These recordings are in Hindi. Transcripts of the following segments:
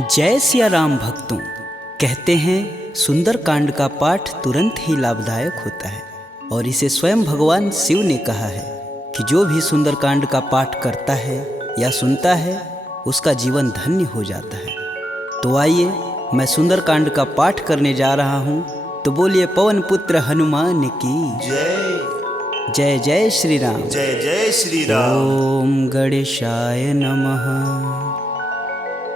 जय सिया राम भक्तों। कहते हैं सुंदरकांड का पाठ तुरंत ही लाभदायक होता है और इसे स्वयं भगवान शिव ने कहा है कि जो भी सुंदरकांड का पाठ करता है या सुनता है उसका जीवन धन्य हो जाता है। तो आइए मैं सुंदरकांड का पाठ करने जा रहा हूँ, तो बोलिए पवन पुत्र हनुमान की जय जय। जय श्री राम। जय जय श्री राम। ओम गणेशाय नमः।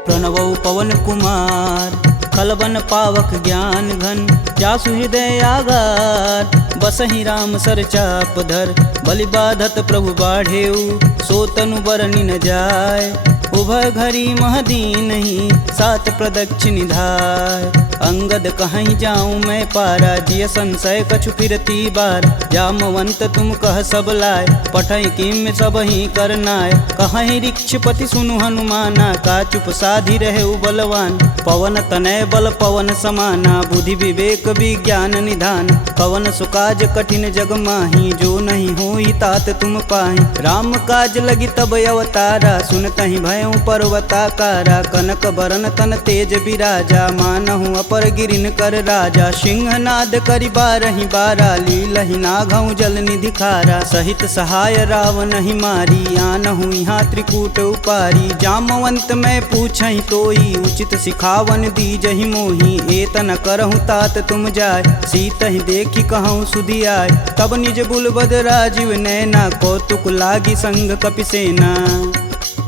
प्रणवौ पवन कुमार खलबन पावक ज्ञान घन, जासु हृदय आगार बसहि राम सर चाप धर। बलि बाधत प्रभु बाढ़ेऊ, सो तनु बरनि न जाय। उभय घरी महदीन ही, सात प्रदक्षिण धाय। अंगद कहीं जाऊं मैं पारा, जिय संशय कछु फिरती बार। जामवंत तुम कह सब लाय, पठई किम सब ही करनाय। कहीं ऋक्षपति सुनु हनुमाना, का चुप साधि रहे बलवान। पवन तनय बल पवन समाना, बुद्धि विवेक विज्ञान निधान। पवन सुकाज कठिन जग माही, जो नहीं होई तात तुम पाही। राम काज लगी तब अवतारा, सुनतहि भयउ पर्वताकारा। कनक बरन तन तेज बिराजा, मानहु अपर गिरिन कर राजा। सिंहनाद करि बारहि बारा, लीलहि नाघउ जल निधि खारा। सहित सहाय रावण ही मारी, आनहु यहाँ त्रिकूट उपारी। जामवंत मैं पूछहि तोई, उचित सिखावन दीजहि मोही। एतन करहु तात तुम जाय, सीतहि देखि कहूँ सुधियाय। तब निज बुलबद राजीव नैना, कौतुक लागी संग कपिसेना।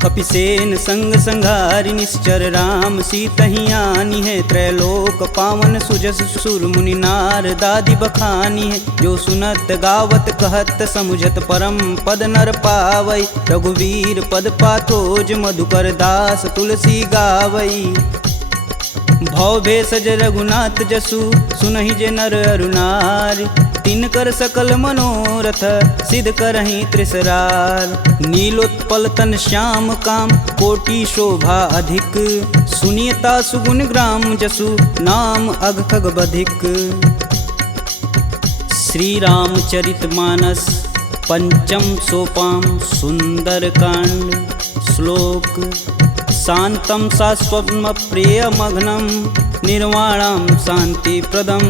कपिसेन संग संघारि निश्चर, राम सीतहि आनी है। त्रैलोक पावन सुजस सुर मुनि नार, दादि बखानी है। जो सुनत गावत कहत समुझत, परम पद नर पावई। रघुवीर पद पाथोज, मधुकर दास तुलसी गावई। भव भेषज रघुनाथ जसु, सुनहि जे नर अरु नारी। तिनकर सकल मनोरथ, सिद्ध करहि त्रिसरार। नीलोत्पल तन श्याम काम, कोटि शोभा अधिक। सुनियता सुगुण ग्राम जसु, नाम अघ खग बधिक। श्री रामचरित मानस पंचम सोपान सुंदरकांड। श्लोक शांतं शाश्वतं प्रियमघ्नं, निर्वाणं शांतिप्रदं।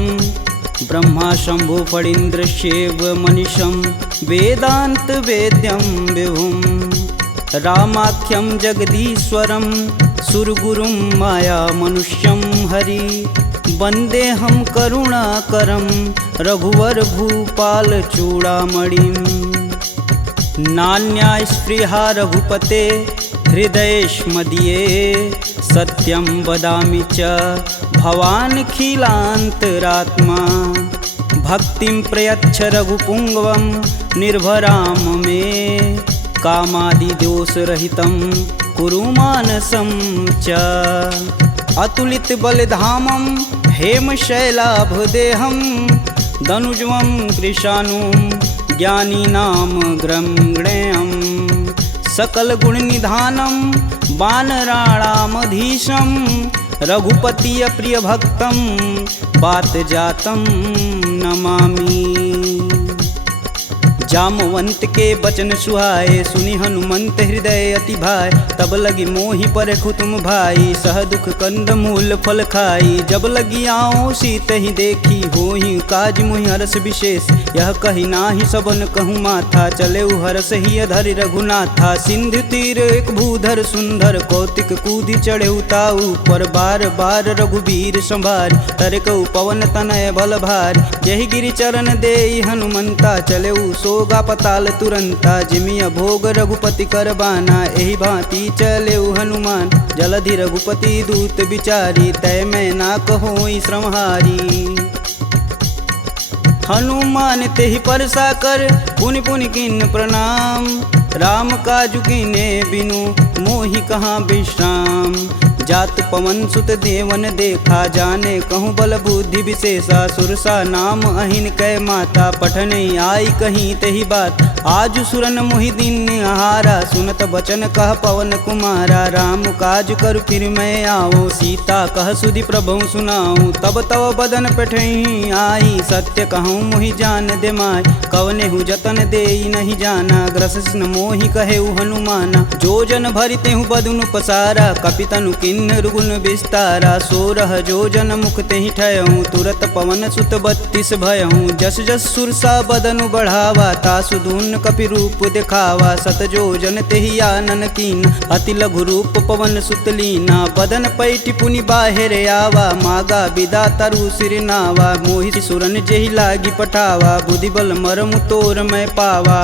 ब्रह्मा शंभु फणीन्द्रशैव मनीषं, वेदांत वेद्यं विभुं। रामाख्यं जगदीश्वरं, सुरगुरुं माया मनुष्यं हरि। वन्देऽहं करुणाकरं, रघुवर भूपाल चूड़ामणिं। नान्या स्पृहा रघुपते, हृदयेष्मदीये। सत्यं वदामि च भवानखिलान्तरात्मा। भक्तिं प्रयच्छ रघुपुङ्गवं, निर्भरां मे। कामादिदोषरहितं कुरु मानसं च। अतुलित बलधामं, हेमशैलाभदेहं। दनुजं कृशानुं, ज्ञानीनां ग्रम्गणेयम्। सकल गुण निधानं, वानराणामधीशं। रघुपति प्रिय भक्तं, बात जातं नमामि। जामवंत के बचन सुहाए, सुनि हनुमंत हृदय अति भाय। तब लगी मोहि परखु तुम भाई, सह दुख कंद मूल फल खाई। जब लगी आओ सीत ही देखी, होहि काज मुहि हरस विशेष। यह कही नाही सबन कहूँ माथा, चले हरस ही अधरि रघुनाथा। सिंधु तीर एक भूधर सुंदर, कौतिक कूदि चढ़े ताऊ पर। बार बार रघुवीर संभार, तरकऊ पवन तनय बल भार। यही गिरि चरण देई हनुमंता, चले सोगा पताल तुरंता। जिमिय भोग रघुपति कर बाना, एहि भांति चले हनुमान। जलधि रघुपति दूत विचारी, तय मैं ना कहोई श्रमहारी। हनुमान तेहि परसा कर, पुनि पुनि किन्न प्रणाम। राम काजु कीन्हे बिनु, मोहि कहाँ विश्राम। जात पवन सुत देवन देखा, जाने कहूँ बल बुद्धि विशेषा। सुरसा नाम अहिन कै माता, पठन आई कहीं तही बात। आज सुरन मोहि दिन आहारा, सुनत बचन कह पवन कुमारा। राम काज कर फिर मैं आओ, सीता कह सुधि प्रभु सुनाऊं। तब तव बदन पठही आई, सत्य कहूँ मोहि जान दे माय। कवने हु जतन देई नहीं जाना, ग्रसिन मोहि कहेउ हनुमाना। जो जन भरिते हूँ बदनु पसारा, कपितनु किन्नर गुण विस्तारा। 16 जो जन मुख तेहि ठयहूँ, तुरत पवन सुत 32 भयहूँ। जस जस सुरसा बदनु बढ़ावा, तासु दून कपि रूप दिखावा। 7 जो जन तेहि आनन कीन, अति लघु रूप पवन सुत लीना। बदन पैठि पुनि बाहिर आवा, मागा बिदा तरु सिर नावा। मोहि सुरन जेहि लागी पठावा, बुद्धि बल मरमु तोर मैं पावा।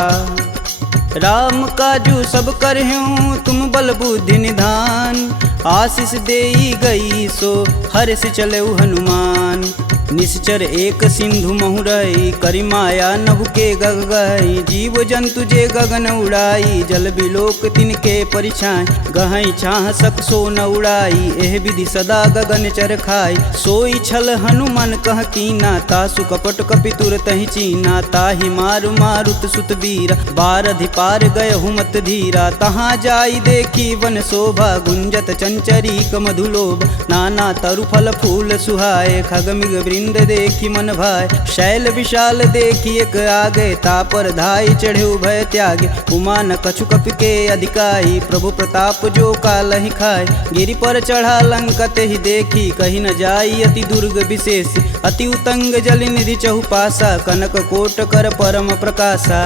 राम काजू सब करहूँ तुम बल बुद्धि निधान, आशीष देई गई सो हर्ष चले हनुमान। निश्चर एक सिंधु महुरई, करि माया नभ के गग गई। जीव जंतु जे गगन उड़ाई, जल बिलोक तिनके परिछाई। गहई छाह सक सो न उड़ाई, एह विधि सदा गगन चर खाई। सोई छल हनुमान कह कीना, तासु कपट कपि तुरत ही चीना। ताहि मारु मारुत सुत वीरा, बारधि पार गय हुमत धीरा। तहाँ जाई देखी वन शोभा, गुंजत चंचरीक मधुलोभ। नाना तरु फल फूल सुहाए, खगमिग वृंद देखी मन भाय। शैल विशाल देखी एक आगे, तापर धाई चढ़े भय त्यागे। उमा न कछु कपि के अधिकाई, प्रभु प्रताप जो कालहि खाय। गिरि पर चढ़ा लंका तेहि देखी, कही न जाई अति दुर्ग विशेष। अति उतंग जल निधि चहुपासा, कनक कोट कर परम प्रकाशा।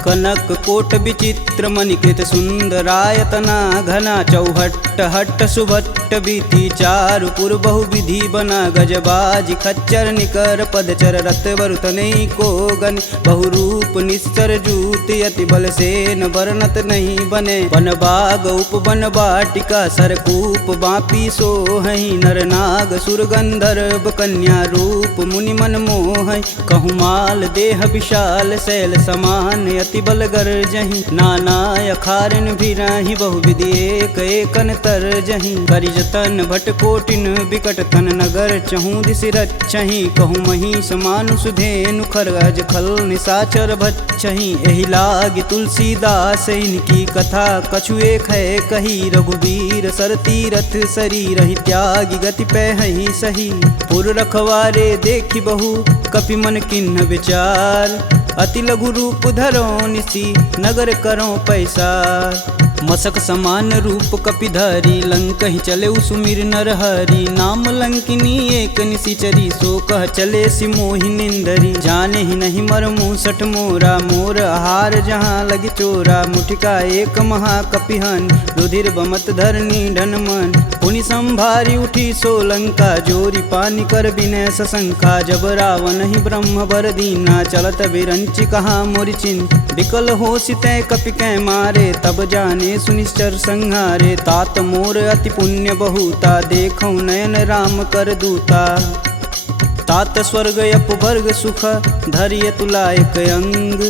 कनक कोट विचित्र मणिकृत सुंदरायतना घना। चौहट्ट हट्ट सुभट्ट बीती, चारु पुर बहु विधि बना। गजबाज खच्चर निकर पदचर, रत वरुतनई को गन। बहुरूप निश्चर जूति, अति बल सेन वर्णत नहीं बने। वन बाग उपवन बाटिका, सरकूप बापी सोहई। नर नाग सुर गंधर्व कन्या, रूप मुनि मन मोहई। कहु माल देह विशाल, शैल समान अति बल गरजहि। नाना अखारन भिराहि, बहुविधि एक एकन तरजहि। करि जतन भट कोटिन बिकट तन, नगर चहु दिस रचहि। कहु महिष मानुष धेनु, खरगज खल निशाचर भक्षहि। एहि लागी तुलसीदास इनकी कथा, कछु एक है कही। रघुवीर सर तीरथ शरीर, ही त्यागी गति पैहि सही। पुर रखवारे देखी बहु, कपि मन किन्ह विचार। अति लघु रूप धरो निसी, नगर करो पैसार। मसक समान रूप कपिधरी, लंक ही चले सुमिर नर हरि। नाम लंकिनी एक निशिचरी, सो कह चले सि मोहि निंदरी। जाने ही नहीं मर मूसठ मोरा, मोर आहार जहाँ लगी चोरा। मुठिका एक महाकपिहन, रुधिर बमत धरनी ढन मन। पुनि संभारी उठी सो लंका, जोरी पानी कर बिनय सशंका। जब रावण ही ब्रह्म बर दीना, चलत बिरंचि कहा मोरि चिन्ह। विकल हो सितै कपि कै मारे, तब जाने सुनिश्चर संहारे। तात मोर अति पुण्य बहुता, देखौ नयन राम कर दूता। तात स्वर्ग अपवर्ग सुख, धरिय तुलायक अंग।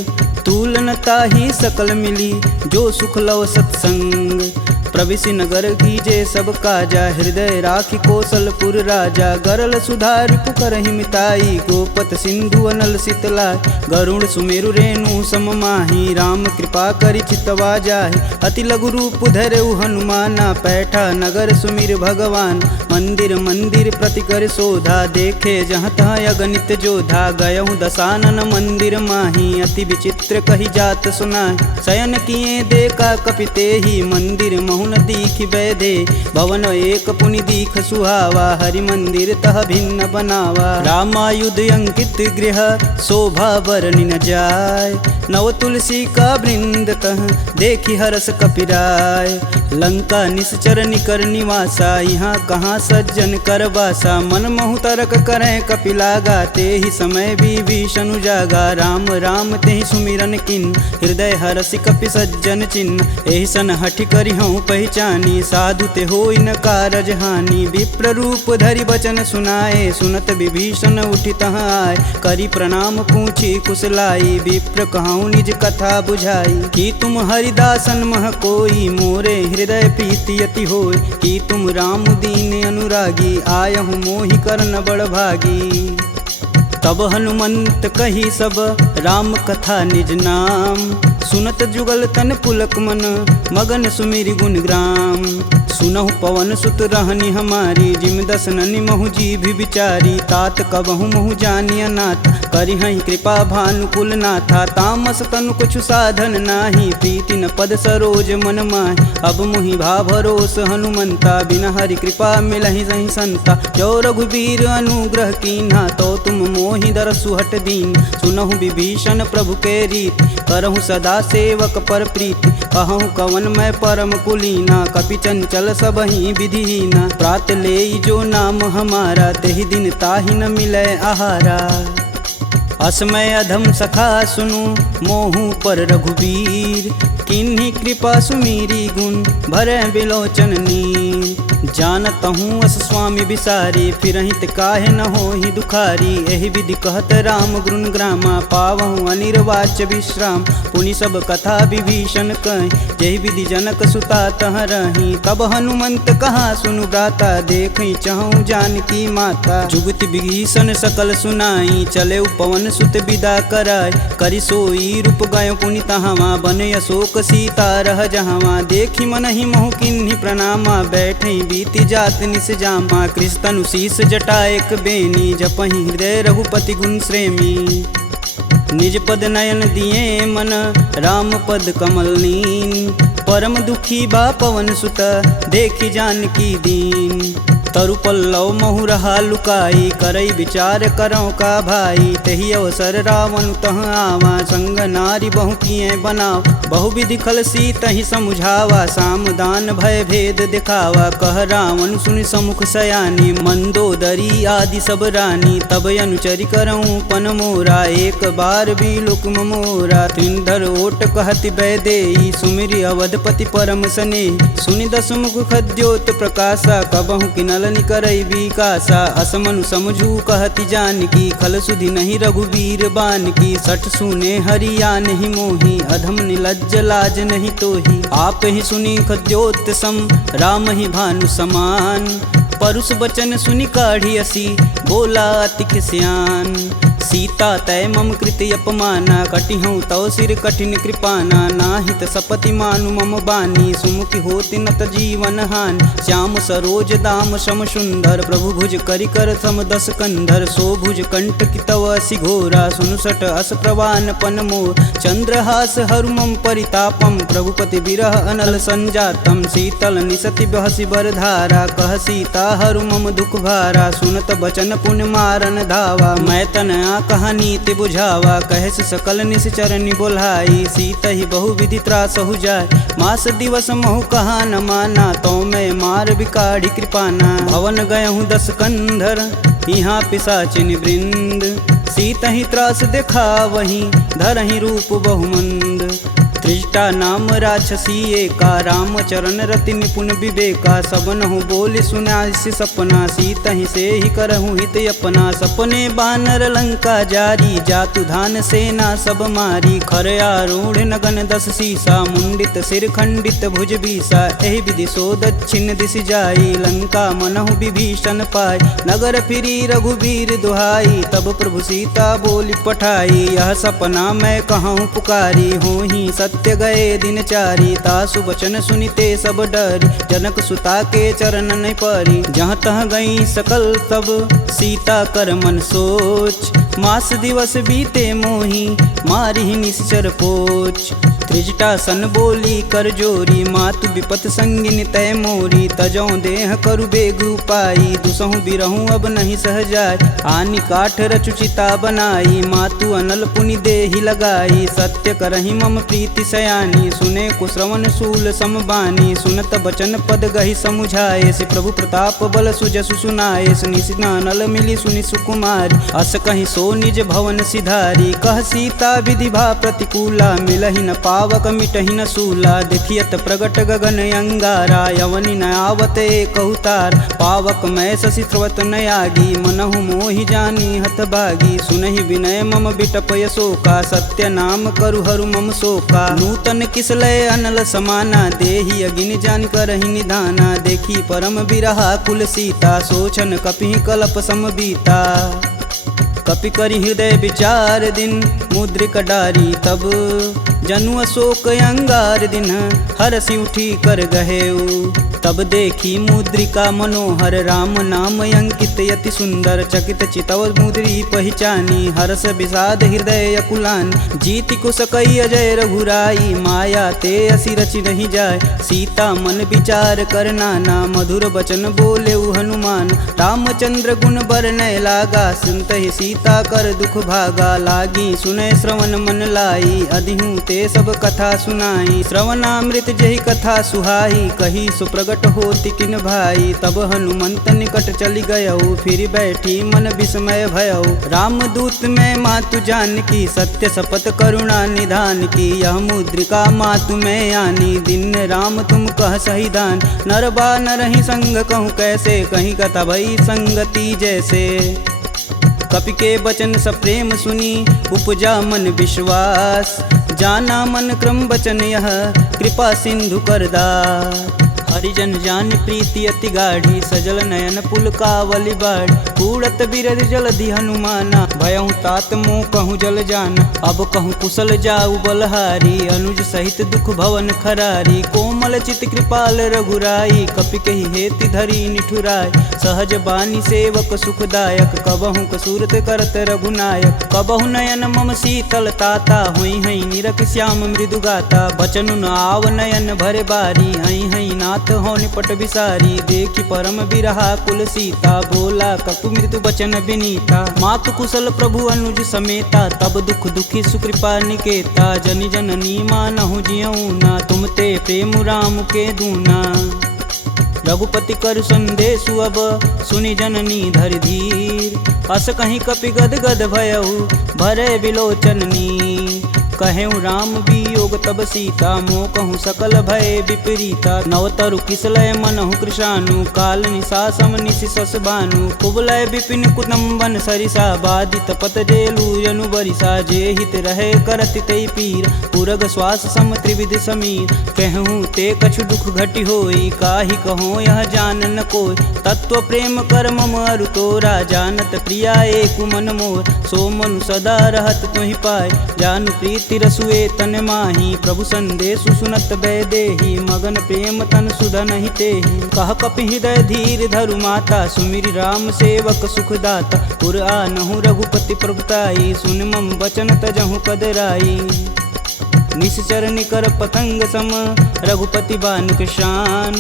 तुलन ताहि सकल मिली, जो सुख लव सत्संग। प्रविशि नगर कीजे सब काजा, हृदय राखि कौशलपुर राजा। गरल सुधार पुकरहि मिताई, गोपत सिंधु अनल शीतलाय। गरुड़ सुमेरु रेणु सम माही, राम कृपा करि चितवा जाहि। अति लघु रूप धरऊ हनुमाना, पैठा नगर सुमिर भगवान। मंदिर मंदिर प्रति कर शोधा, देखे जहाँ तहाँ अगणित जोधा। गयहु दशानन मंदिर माही, अति विचित्र कही जात सुनाय। शयन किए देखा कपि तेहि, मंदिर महुन दीख बैधे। भवन एक पुनि दीख सुहावा, हरि मंदिर तह भिन्न बनावा। रामायुध अंकित गृह, शोभा बरनि न जाय। नव तुलसी का वृंद तह, देखी हरस कपिराय। लंका निश्चर निकर निवासा, यहाँ कहाँ सज्जन कर बासा। मन महु तरक करें कपिलागा, तेहि समय विभीषण जागा। राम राम तेहि सुमिरन किन, हृदय हरसि कपि सज्जन चिन्ह। एहि सन हठि करि हूँ पहचानी, साधु ते होई न कारज हानि। विप्र रूप धरि बचन सुनाए, सुनत विभीषण उठि तहाँ आए। करि प्रणाम पूछी कुशलाई, विप्र कहूँ निज कथा बुझाई। कि तुम हरिदासन मह कोई, मोरे हृदय प्रीति अति होय। कि तुम राम दीन अनुरागी, आयहु मोहि करन बड़ भागी। तब हनुमंत कही सब राम कथा निज नाम। सुनत जुगल तन पुलक मन मगन सुमिरि गुण ग्राम। सुनहु पवन सुत रहनी हमारी जिम दसननि महु जी भी विचारी। तात कबहु महु जानिय नाथ करिहहि कृपा भानुकुल नाथा। तामस तनु कुछु साधन नाही प्रीति न पद सरोज मन माहि। अब मुहि भा भरोस हनुमंता बिन हरि कृपा मिलहि सहि संता। जो रघुबीर अनुग्रह कीन्हा तो तुम मोहि दरसु हट दीन। सुनहु विभीषण प्रभु के रीति करहु सदा सेवक पर प्रीति। कहूँ कवन मैं परम कुलीना कपि चंचल सबहि विधिहीना। प्रात लेई जो नाम हमारा तेहि दिन ताहि न मिलै आहारा। असमय अधम सखा सुनु मोहु पर रघुबीर। किन्हीं कृपा सुमीरी गुण भरै बिलोचन नीर। जानत हूँ अस स्वामी बिसारी फिरहित काहे न होहि दुखारी। एहि विधि कहत राम गुण ग्रामा पावहु अनिर्वाच्य विश्राम। पुनि सब कथा विभीषण कहि जेहि विधि जनक सुता तह रही। तब हनुमंत कहा सुनु भ्राता देखहि चहु जानकी माता। जुगति विभीषण सकल सुनाई चले पवन सुत विदा कराय। करि सोई रूप गयो पुनि तहावा बन अशोक सीता रह जहावा। देखि मनहि मोहु किन्हीं प्रणामा बैठे बीति जात निस जामा। कृष्ण शीस जटा एक बेनी जपहि हृदय रघुपति गुण श्रेमी। निज पद नयन दिए मन राम पद कमल नीन। परम दुखी बा पवन सुत देखि जानकी दीन। तरु पल्लव महु रहा लुकाई करई विचार करौ का भाई। तही अवसर रावण तह आवा संग नारी बहु किए बनाव। बहु विधि खल सी तही समुझावा साम दान भय भेद दिखावा। कह रावण सुनि समुख सयानी मंदोदरी आदि सब रानी। तब अनुचरि करऊँ पन मोरा एक बार भी लुक मोरा। त्रिंधर ओट कहति बैदेई सुमिरि अवधपति परम स्नेही। सुनि दसमुख खद्योत प्रकाशा कबहु किनल करई विकासा। असमनु समझू कहति जानकी खल सुधि नहीं रघुबीर बान की। सठ सुने हरिया नहीं मोही अधम निलज्ज लाज नहीं तोही। आप ही सुनी खद्योत सम राम ही भानु समान। परुष बचन सुनि काढ़ी असी बोला अति सियान। सीता तय मम कृति अपमाना कटिहूँ तव सिर कठिन कृपाना। नाहित सपति मानु मम बानी सुमुखि होति नत जीवन हानि। श्याम सरोज दाम सम सुंदर प्रभु भुज करि कर सम दस कंधर। सो भुज कंठ की तव असि घोरा सुनुसट अस प्रवान पन मोर। चंद्रहास हरु मम परितापम प्रभुपति बिरह अनल संजातम। शीतल निसति बहसि बर धारा कह सीता हरु मम दुख भारा। सुनत बचन पुन मारन धावा मैं तन कहानी ते बुझावा। कहस सकल निश्चरनि बोलाई सीत ही बहु विधि त्रास हो जाय। मास दिवस महु कहा न माना तो मैं मार बिकाढ़ी कृपाना। भवन गयहूँ दस कंधर यहाँ पिशाचिन वृंद। सीत ही त्रास देखा वहीं धरहि रूप बहुमंद। त्रिजटा नाम राक्षसी एका राम चरण रति निपुण विवेका। सबनहु बोल सुनासि सपना सीत ही से ही करहु हित अपना। सपने बानर लंका जारी जातु धान सेना सब मारी। खर आरूढ़ नगन दस सीसा मुंडित सिर खंडित भुज बीसा। एहि विधि सो दक्षिण दिश जाई लंका मनहु विभीषण पाय। नगर फिरी रघुबीर दुहाई तब प्रभु सीता बोली पठाई। यह सपना मैं कहूँ पुकारी हूँ ही सत्य गए दिन चारी। तासु बचन सुनिते सब डरी जनक सुता के चरण नहीं परी। जहाँ तह गई सकल तब सीता कर मन सोच। मास दिवस बीते मोही मारी निश्चर पोच। त्रिजटा सन बोली कर जोरी मातु विपत संगिन तय मोरी। तजौ देह करु बेग उपाई दुसहु बिरहूँ अब नहीं सह जाय। आनि काठ रचुचिता बनाई मातु अनल पुनि देहि लगाई। सत्य करहि मम प्रीति सयानी सुने कुश्रवण शूल समबानी। सुनत बचन पद गहि समुझाए से प्रभु प्रताप बल सुजसु सुनाए। निशिना नल मिली सुनि सुकुमारी अस कहीं सो निज भवन सिधारी। कह सीता विधि भा प्रतिकूला मिलहि न पावक मिटहि न सूला। देखियत प्रगट गगन अंगारा यवनि न आवत एक अवतार। पावक मैं शशि स्रवत न आगी मनहु मोहि जानी हत भागी। सुनहि विनय मम बिटपय शोका सत्य नाम करु हरु मम शोका। नूतन किसलय अनल समाना देहि अगिन जान करहि निधाना। देखी परम बिरहा कुल सीता सोचन कपिहि कलप सम बीता। कपि करि हृदय विचार दिन मुद्रिक डारी तब जनु अशोक अंगार दिन हरसि उठी कर गहेऊ। तब देखी मुद्रिका मनोहर राम नाम अंकित यति सुंदर चकित चितव मुद्री पहचानी हर्ष विषाद हृदय अकुलान जीति को सकई अजय रघुराई माया ते असी रचि नहीं जाय सीता मन विचार कर नाना मधुर बचन बोले हनुमान रामचंद्र गुण बरनय लागा सुनत ही सीता कर दुख भागा लागी सुनय श्रवण मन लाई अधिहूँ ते सब कथा सुनाई श्रवणामृत जही कथा सुहाई कही सुप्रगट होति किन भाई। तब हनुमंत निकट चली गयऊ फिर बैठी मन विस्मय भयऊ रामदूत में मातु जानकी सत्य शपथ करुणा निधान की यह मुद्रिका मातु में आनी दिन राम तुम कह सही दान नर बा नरहि संग कहूँ कैसे कहीं कथा भई संगति जैसे। कपि के बचन सप्रेम सुनी उपजा मन विश्वास जाना मन क्रम बचन यह कृपा सिंधु करदा हरिजन जान प्रीति अति गाढ़ी सजल नयन पुल कावली बाढ़ कूड़त बिरद जलधि हनुमाना भयहु तात मोह कहूँ जल जान अब कहूँ कुशल जाऊ बलहारी अनुज सहित दुख भवन खरारी कोमल चित कृपाल रघुराई कपि कही हेति धरी निठुराय सहज बानी सेवक सुखदायक कबहु कसूरत करत रघुनायक कबहु नयन मम शीतल ताता हुई हई निरख श्याम मृदु गाता बचनु न आव नयन भरे बारी हई हई नाथ हो निपट विसारी देखी परम बिरहा कुल सीता बोला कपि मृदु बचन विनीता मातु कुशल प्रभु अनुज समेता तब दुख दुखी सुकृपा निकेता जनि जननी मानहु जियऊ ना तुम ते प्रेम राम के दूना। रघुपति कर संदेशु अब सुनि जननी धरि धीर अस कहीं कपि गद गद भयऊ भरे बिलोचननी कहेऊ राम वियोग तब सीता मोह कहूँ सकल भय विपरीता नवतरु किसलय मनहु कृशानु काल निशा सम निशि सस भानु कुबलय विपिन कुटुम्बन सरिसा बाधित पत जेलु जनु बरिसा जे हित रहे करति तै पीर पुरग श्वास सम त्रिविध समीर कहूँ ते कछु दुख घटि होई काहि कहो यह जान न कोय तत्व प्रेम कर मम अरु तोरा जानत प्रिया एक मन मोर सो मनु सदा रहत तुहि पाय जानु प्रीति रसुए तन माही प्रभु संदेशु सुनत बैदेही मगन प्रेम तन सुधन ही तेहि कह कपि हृदय धीर धरु माता सुमिरि राम सेवक सुखदाता पुर आनहु रघुपति प्रभुताई सुन मम बचन तजहु कदराई निश्चर निकर पतंग सम रघुपति बानिक शान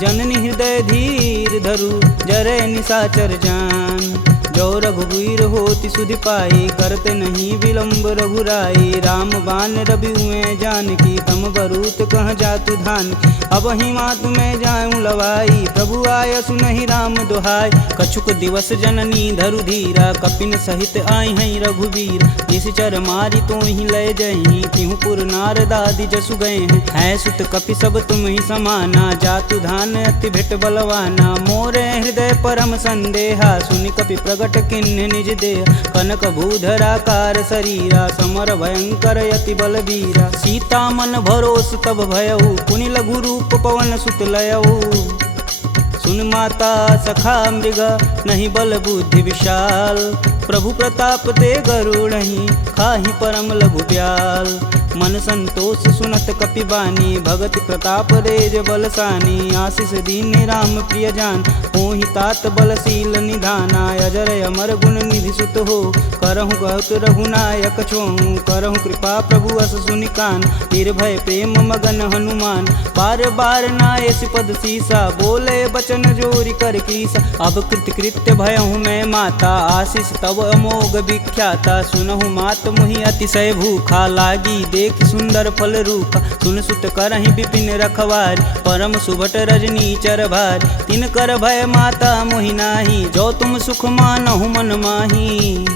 जननी हृदय धीर धरु जरे निशाचर जान जो रघुवीर होति सुधि पाई करते नहीं विलम्ब रघुराई राम बान रवि हुए जानकी तम बरूत कह जातु धान अब ही मातु में जाऊं लवाई प्रभु आय सुनहि राम दुहाई कछुक दिवस जननी धरु धीरा कपिन सहित आई हैं रघुवीर निश्चर मारी तो ही लय जही तिहु पुर नारदादि जसु गए हैं सुत कपि सब तुम ही समाना जातु धान अति भेट बलवाना मोरे हृदय परम संदेहा सुनि कपि प्रगट किन्ह निज देह कनक भूधराकार शरीरा समर भयंकर यति बलबीरा सीता मन भरोस तब भयऊ पुनि लघु रूप पवन सुत लयऊ सुन माता सखा मृग नहीं बल बुद्धि विशाल प्रभु प्रताप ते गरुड़हि खाहि परम लघु ब्याल मन संतोष सुनत कपि बानी भगति प्रताप रेज बलसानी आशीष दीन राम प्रिय जान होहि तात बलशील निधाना अजर अमर गुण निधि सुत हो करहु कहत रघुनायक छोहु करहु कृपा प्रभु अस सुनिकान निर्भय प्रेम मगन हनुमान बार बार नायस पद सीसा बोले बचन जोरी कर कीसा अब कृत्य भयहु मैं माता आशीष तब अमोघ विख्याता सुनहु मात मुहि अतिशय भूखा लागी देख सुंदर फल रूप सुन सुत करहि विपिन रखवार परम सुभट रजनी चर भार तिन कर भय माता मोहि नाही जो तुम सुख मानहु मन माही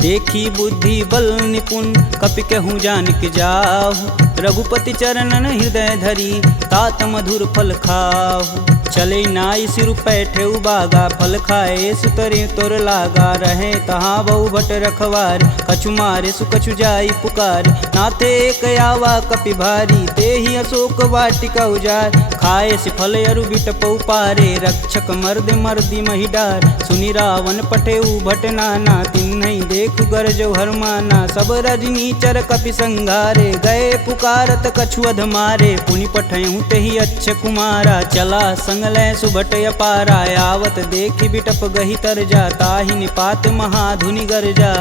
देखी बुद्धि बल निपुण कपि कहूँ जानक जाहु रघुपति चरणन हृदय धरी तात मधुर फल खाहु चले नाई सिर पैठे बागा फल खाए सुतरे तोर लागा रहे तहाँ बहु भट रखवार कछु मारे सुकछु जाई पुकार नाथे एक आवा कपि भारी ते ही अशोक वाटिका उजार खाए सिफल अरु बिटपौ पारे, रक्षक मर्द मर्दी महिडार। सुनि रावण पटेऊ भट नाना, तिन्हई देखु गरजौ हरमाना। सब रजनीचर कपि संघारे, गए पुकारत कछु अध मारे। पुनि पठयहु तेहि अच्छ कुमारा, चला संग लै सुभट अपारा। आवत देखि बिटप गहि तरजा, ताहि निपात महाधुनि गरजा।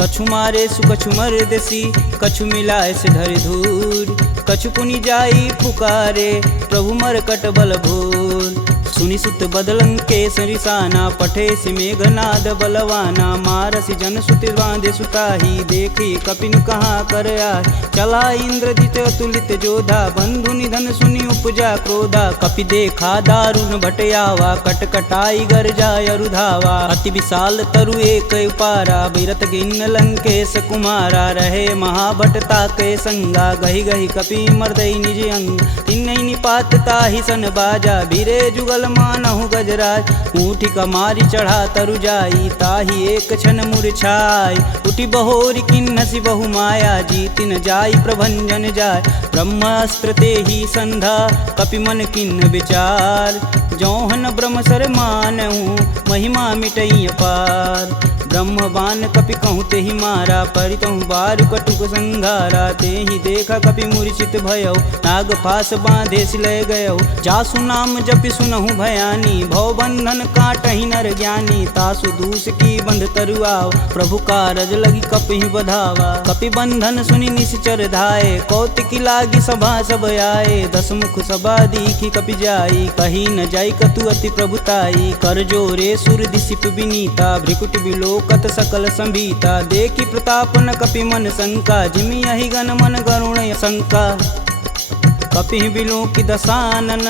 कछु मारे सु कछु मर्दसी, कछु मिलाए से धरि धूर। कछु पुनि जाई पुकारे, प्रभु मरकट बल भूर। सुनि सुत बदलंकेश रिसाना, पठे सि मेघनाद बलवाना। मारसि जन सुति बांधे सुताही, देखी कपिन कहाँ कर आए। चला इंद्रजित अतुलित जोधा, बंधु निधन सुनि उपजा क्रोधा। कपि देखा दारुण भटयावा, कटकटाई गरजा अरुधावा। अति विशाल तरु एक उपारा, बिरत गिन्न लंकेश कुमारा। रहे महाभटता के संगा, गहि गहि कपि मर्दई निज अंग। तिन्हई निपात ताहि सन बाजा, भीरे जुगल मानहु गजराज। ऊँठी कमारी चढ़ा तरु जाई, ताहि एक क्षण मूर्छाई। उठि बहोरी किन्नसी बहु माया, जीति न जाई प्रभंजन जाय। ब्रह्मास्त्र तेहि संधा, कपि मन किन्न विचार। जौहन ब्रह्म सर मानहु, महिमा मिटई अपार। ब्रह्म बान कपि कहूँ तेहि मारा, परितहु बारु कटुक संघारा। तेहि देखा कपि मूर्छित भयउ, नाग पास बांधे सिलय गयउ। जासु नाम जपि सुनहु भयानी, भव बंधन काटहि नर ज्ञानी। तासु दूस की बंध तरुआव, प्रभु कारज लगी कपि बधावा। कपि बंधन सुनि निश्चर धाये, कौतिकी लागी सभा सब आए। दस मुख सभा दीखी कपि जाई, कही न जाई कतु अति प्रभुताई। कर जोरे सुर दिसिप विनीता, भ्रिकुट बिलोकत सकल संभीता। देखी प्रताप न कपि मन शंका, जिमि यही गण मन गरुण शंका। कपि बिलों की दसानन,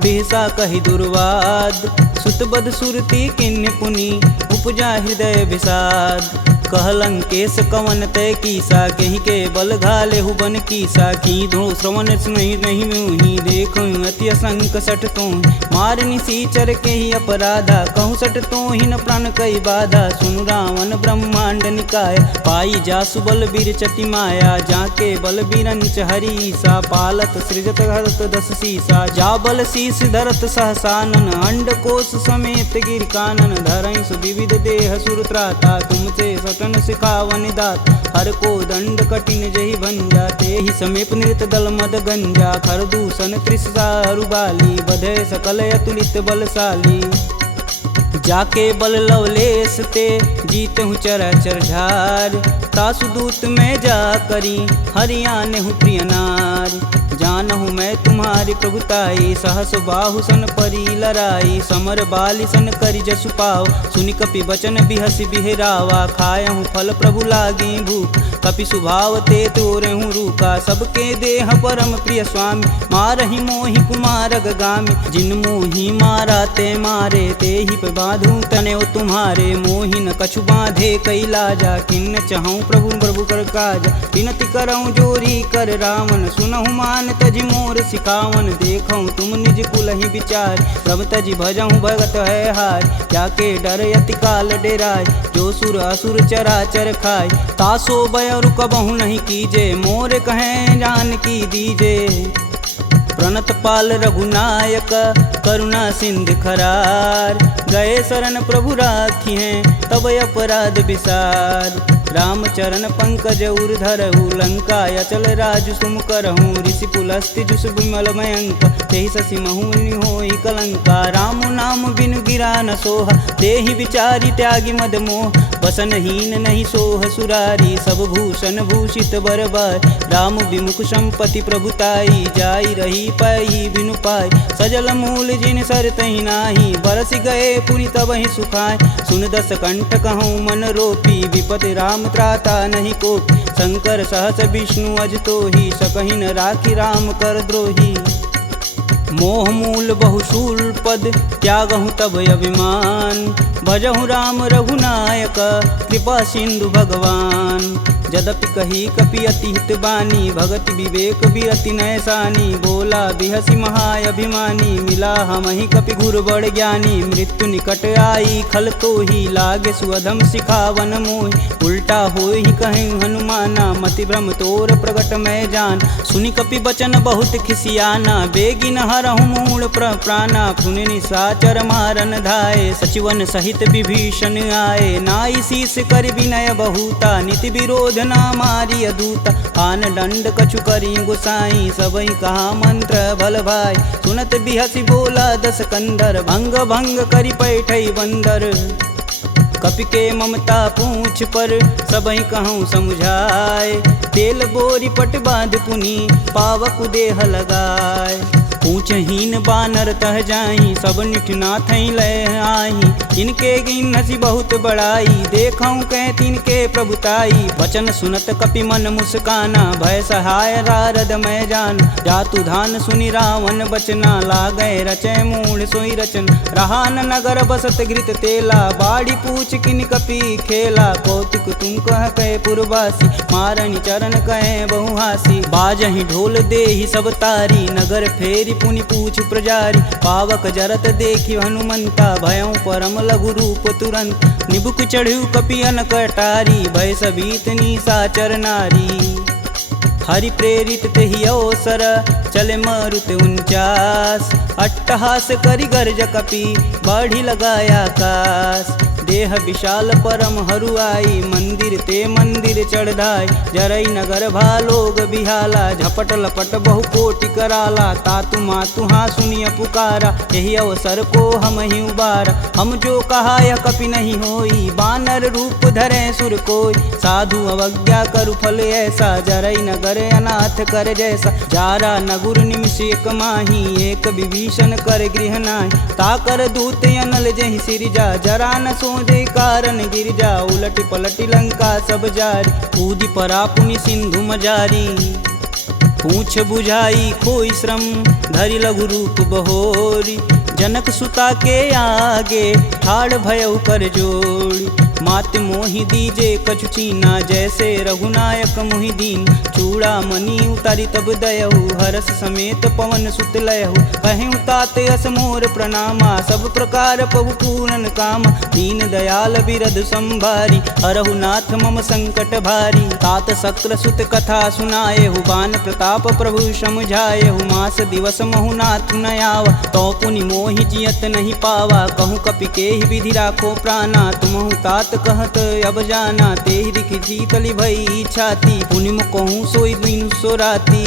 बिहसा कहि दुर्वाद। सुतबद सुरती किन्य पुनि, उपजा हृदय विषाद। कहलंकेश कवन तय कीसा, कहीं के बल घाले हुबन कीसा। की धो श्रवण नहीं नहीं मुहि, देखो अति असंक सठ तो। मार निसीचर के ही अपराधा, कहूँ सठ तो ही न प्राण कई बाधा। सुनु रावण ब्रह्मांड निकाय, पाई जासु बल बीर चति माया। जाके बल बीरंच हरीसा, पालत सृजत हरत दस सीसा। जा बल शीस धरत सहसानन, अंड कोश समेत गिर कानन। धरई सुविविध देह सुर त्राता, तुमसे सटन सिखावन दात। हर को दंड कठिन जहि भंजा, तेहि समीप नृत दल मद गंजा। खरदूषण त्रिसारु बाली, बधे सकल अतुलित बलशाली। जाके बल लवलेश ते, जीतहु चराचर झार। तासु दूत में जा करी, हरियाने हूँ प्रिय नार। जानहु मैं तुम्हारी प्रभुताई, सहस बाहु सन परी लराई। समर बाली सन करि जसु पाव, सुनि कपि बचन बिहसि बिहरावा। खायहु फल प्रभु लागी भूख, कपि सुभाव ते तोरहु रूखा। सबके देह परम प्रिय स्वामी, मारहि मोहि कुमार गामी। जिन मोहि मारा ते मारे, तेहि पे बांधु तने तुम्हारे। मोहि न कछु बांधे कैलाजा, किन्न चहु प्रभु प्रभु कर काज। विनति करऊँ जोरी कर रावण, सुनहु मान तजि मोर सिखावन। देखऊँ तुम निज कुलहि विचार, प्रभ तजि भजहु भगत है हार। जाके डर यति काल डेराय, जो सुर असुर चराचर खाय। तासो भय रुकबहु नहीं कीजे, मोर कहें जान की दीजे। प्रणत पाल रघुनायक, करुणा सिंध खरार। गए शरण प्रभु राखी हैं, तब अपराध विसार। रामचरण पंकज उर धरहु, लंका अचल राजु सुम करहूँ। ऋषि पुलस्ति जुस विमल मयंक, तेहि शशि महुनि होई कलंका। राम नाम बिनु गिरा न सोहा, देहि विचारी त्यागी मद मोह। वसनहीन नहीं सोह सुरारी, सब भूषण भूषित बरबार। राम विमुख संपत्ति प्रभुताई, जाई रही पाई बिनु पाई। सजल मूल जिन सर तहि नाही, बरस गए पुनि तबहि सुखाय। सुन दस कंठ कहूँ मन रोपी, विपति राम त्राता नहीं कोपी। शंकर सहस विष्णु अज तोहि, सकहि न राखी राम कर द्रोही। मोह मूल बहुशूल पद, त्यागहु तब अभिमान। भजहु राम रघुनायक, कृपा सिंधु भगवान। यद्यपि कही कपि अति हित बानी, भगति विवेक बिरति नैसानी। बोला बिहसी महाअभिमानी, मिला हमहि कपि गुर बड़ ज्ञानी। मृत्यु निकट आई खल तो ही, लागे सुअधम सिखावन मोहि। उल्टा होई कहीं हनुमाना, मति भ्रम तोर प्रगट मैं जान। सुनि कपि बचन बहुत खिसियाना, बेगिन हरहु मूल प्राणा। सुनि निशाचर मारन धाये, सचिवन सहित विभीषण आए। नाई शीस कर विनय बहुता, नीति विरोध ना मारी अदूता। आन दंड कछु करी गुसाई, सबई कहा मंत्र भल भाई। सुनत बिहसी बोला दस कंदर, भंग भंग करि पैठई बंदर। कपि के ममता पूछ पर, सबई कहूँ समझाए। तेल बोरी पट बांध पुनी, पावक देह लगाए। पूछहीन बानर तह जाही, सब निठना थई लय आही। इनके गिन हसी बहुत बड़ाई, देखऊँ कह तिनके प्रभुताई। वचन सुनत कपि मन मुस्काना, भय सहाय रारद मैं जान। जातु धान सुनि रावण बचना, लागय रचय मूढ़ सोई रचन। रहान नगर बसत घृत तेला, बाड़ी पूछ किन कपि खेला। कौतुक तुम कह कहे पुरवासी, मारणी चरण कहे बहुहासी। बाजहि ढोल देहि सब तारी, नगर फेरी पुनि पूछ प्रजारी। पावक जरत देखि हनुमंता, भयउ परम लघु रूप तुरंत। निबुक चढ़ू कपियन कटारी, भय सबीत निशाचर नारी। हरि प्रेरित तेहि अवसर, चले मारुत 49। अट्टहास करि गर्ज कपि, बाढ़ी लगाया आकाश। देह विशाल परम हरुआई, मंदिर ते मंदिर चढ़ाई। जरई नगर भालोग बिहाला, झपट लपट बहु कोटि कराला। तातु मातु हाँ सुनिय पुकारा, यही अवसर को हम ही उबारा। हम जो कहा यह कपि नहीं होई, बानर रूप धरे सुर कोई। साधु अवज्ञा करु फल ऐसा, जरई नगर अनाथ कर जैसा। जारा नगुर निमिष एक माही, एक विभीषण कर गृह नाहि। ताकर दूत अनल जहि सिरजा, जरा न सोजे कारण गिरजा। उलटि पलटि लंका सब जारी, कूदि परा पुनि सिंधु मजारी। पूछ बुझाई खोई श्रम, धरि लघु रूप बहोरी। जनक सुता के आगे, ठाड़ भयउ कर जोड़ी। मात मोहि दीजे कछु चीना, जैसे रघुनायक मोहि दीन। चूड़ा मणि उतारी तब दयहु, हरस समेत पवन सुत लयहु। कहें तात यस मोर प्रणामा, सब प्रकार प्रभु पूरन काम। दीन दयाल बिरध संभारी, हरहु नाथ मम संकट भारी। तात शक्र सुत कथा सुनाएहु, बान प्रताप प्रभु समझाएहु। मास दिवस महु नाथ न आवा, तो पुनि मोहि जियत नहीं पावा। कहूँ कपि के ही विधि राखो प्राणा, तुमहु तात कहत अब जाना। तेहि दिखि शीतली भई छाती, पुनि कहूँ सोई दिन सो राती।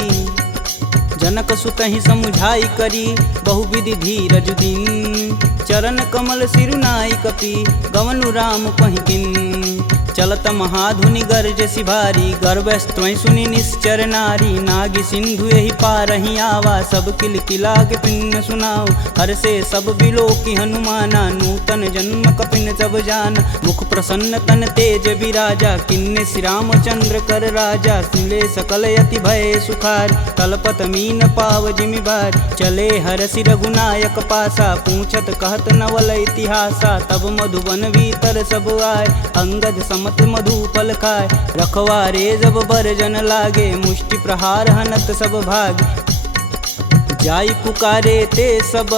जनक सुतहि समुझाई करी, बहुविधि धीरज दिन। चरण कमल सिरुनाई कपि, गवनु राम पहिकिन। चलत महाधुनि गर्ज सिभारी, गर्भस्त्वं सुनि निश्चर नारी। नागी सिंधु यही पारहि आवा, सब किल किलाग पिन्न सुनाओ। हर से सब बिलोकि हनुमाना, नूतन जन्म कपिन सब जान। मुख प्रसन्न तन तेज विराजा, किन्ने श्री रामचंद्र कर राजा। सिले सकल यति भय सुखार, तलपत मीन पाव जिमि भार। चले हरसि रघुनायक पासा, पूछत कहत नवल इतिहासा। तब मधुबन भीतर सब आए, अंगद मत मधुपल खाए। रखवारे जब बरजन लागे, मुष्टि प्रहार हनत सब भाग। जाई पुकारे ते सब,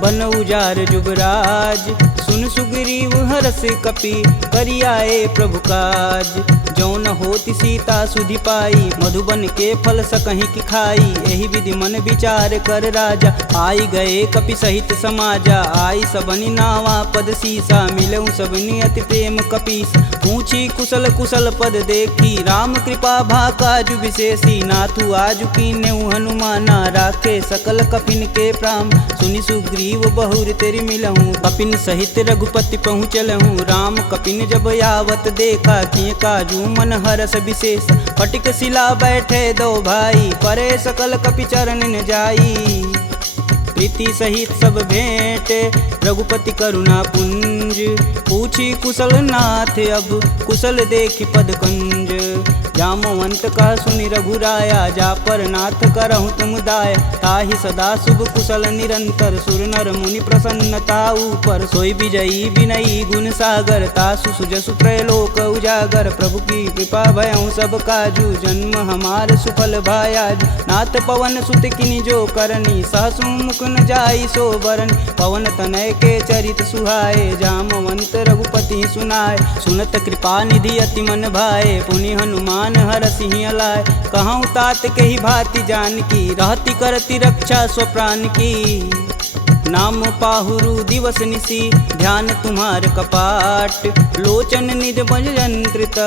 बन उजार जुबराज। सुन सुग्रीव हरस कपि, करियाए प्रभु काज। जौन होति सीता सुधि पाई, मधुबन के फल सकहि की खाई। एहि विधि मन विचार कर राजा, आई गए कपि सहित समाजा। आई सबनि नावा पद सीसा, मिलऊँ सबनि अति प्रेम कपीस। पूछी कुशल कुशल पद देखी, राम कृपा भाकाजु विशेषी। नाथु आजु कीन्हु हनुमाना, राखे सकल कपिन के प्राम। सुनि सुग्रीव बहुर तेरि मिलहूँ, कपिन सहित रघुपति पहुँचलहूँ। राम कपिन जब यावत देखा, किए काजू मन हरस विशेष। फटिक शिला बैठे दो भाई, परे सकल कपि चरण न जाई। प्रीति सहित सब भेंट, रघुपति करुणा पुंज। पूछी कुशल नाथ अब, कुशल देखि पद कंज। जामवंत कह सुनि रघुराया, जा पर नाथ करहु तुम दाया। ताहि सदा शुभ कुशल निरंतर, सुर नर मुनि प्रसन्नता ऊपर। सोई विजयी विनयी गुण सागर, तासु सुजसु त्रैलोक उजागर। प्रभु की कृपा भयउ सब काजू, जन्म हमार सुफल भायाज। नाथ पवन सुत किनि जो करनी, सहसु मुख न जाई सो बरन। पवन तनय के चरित सुहाए, जामवंत रघुपति सुनाए। सुनत कृपा निधि अति मन भाए, पुनि हनुमान हर सिंह लाए। कहूँ तात के ही भांति जानकी, रहती करती रक्षा स्वप्राण की। नाम पाहुरु दिवस निसी, ध्यान तुम्हार कपाट। लोचन निज बज यंत्रित,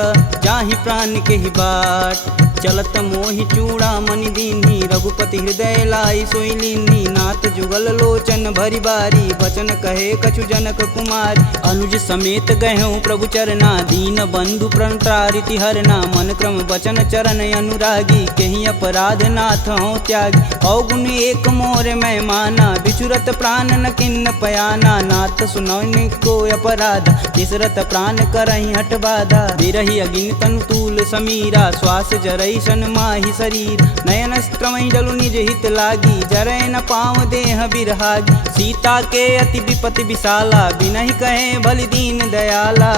जाहि प्राण के ही बाट। चलत मोहि चूड़ामणि दीन्ही, रघुपति हृदय लाई सोई लीन्ही। नाथ जुगल लोचन भरी बारी, बचन कहे कछु जनक कुमार। अनुज समेत गहूँ प्रभु चरना, दीन बंधु प्रणतारिति हरना। मन क्रम बचन चरण अनुरागी, कहीं अपराध नाथ हो त्यागी। अवगुण एक मोर मैं माना, बिचुरत प्राण न किन्न पयाना। नाथ सुनौनि को अपराध, तिसरत प्राण करहि हठ बाधा। बिरहि अगिन तनु तूल समीरा, श्वास जरई सन माहि शरीर। नयन स्त्रमहि जलु निज हित लागी, जरै न पाँव देह बिरहागी। सीता के अति विपति विशाला, बिनहि कहे बलि दीन दयाला।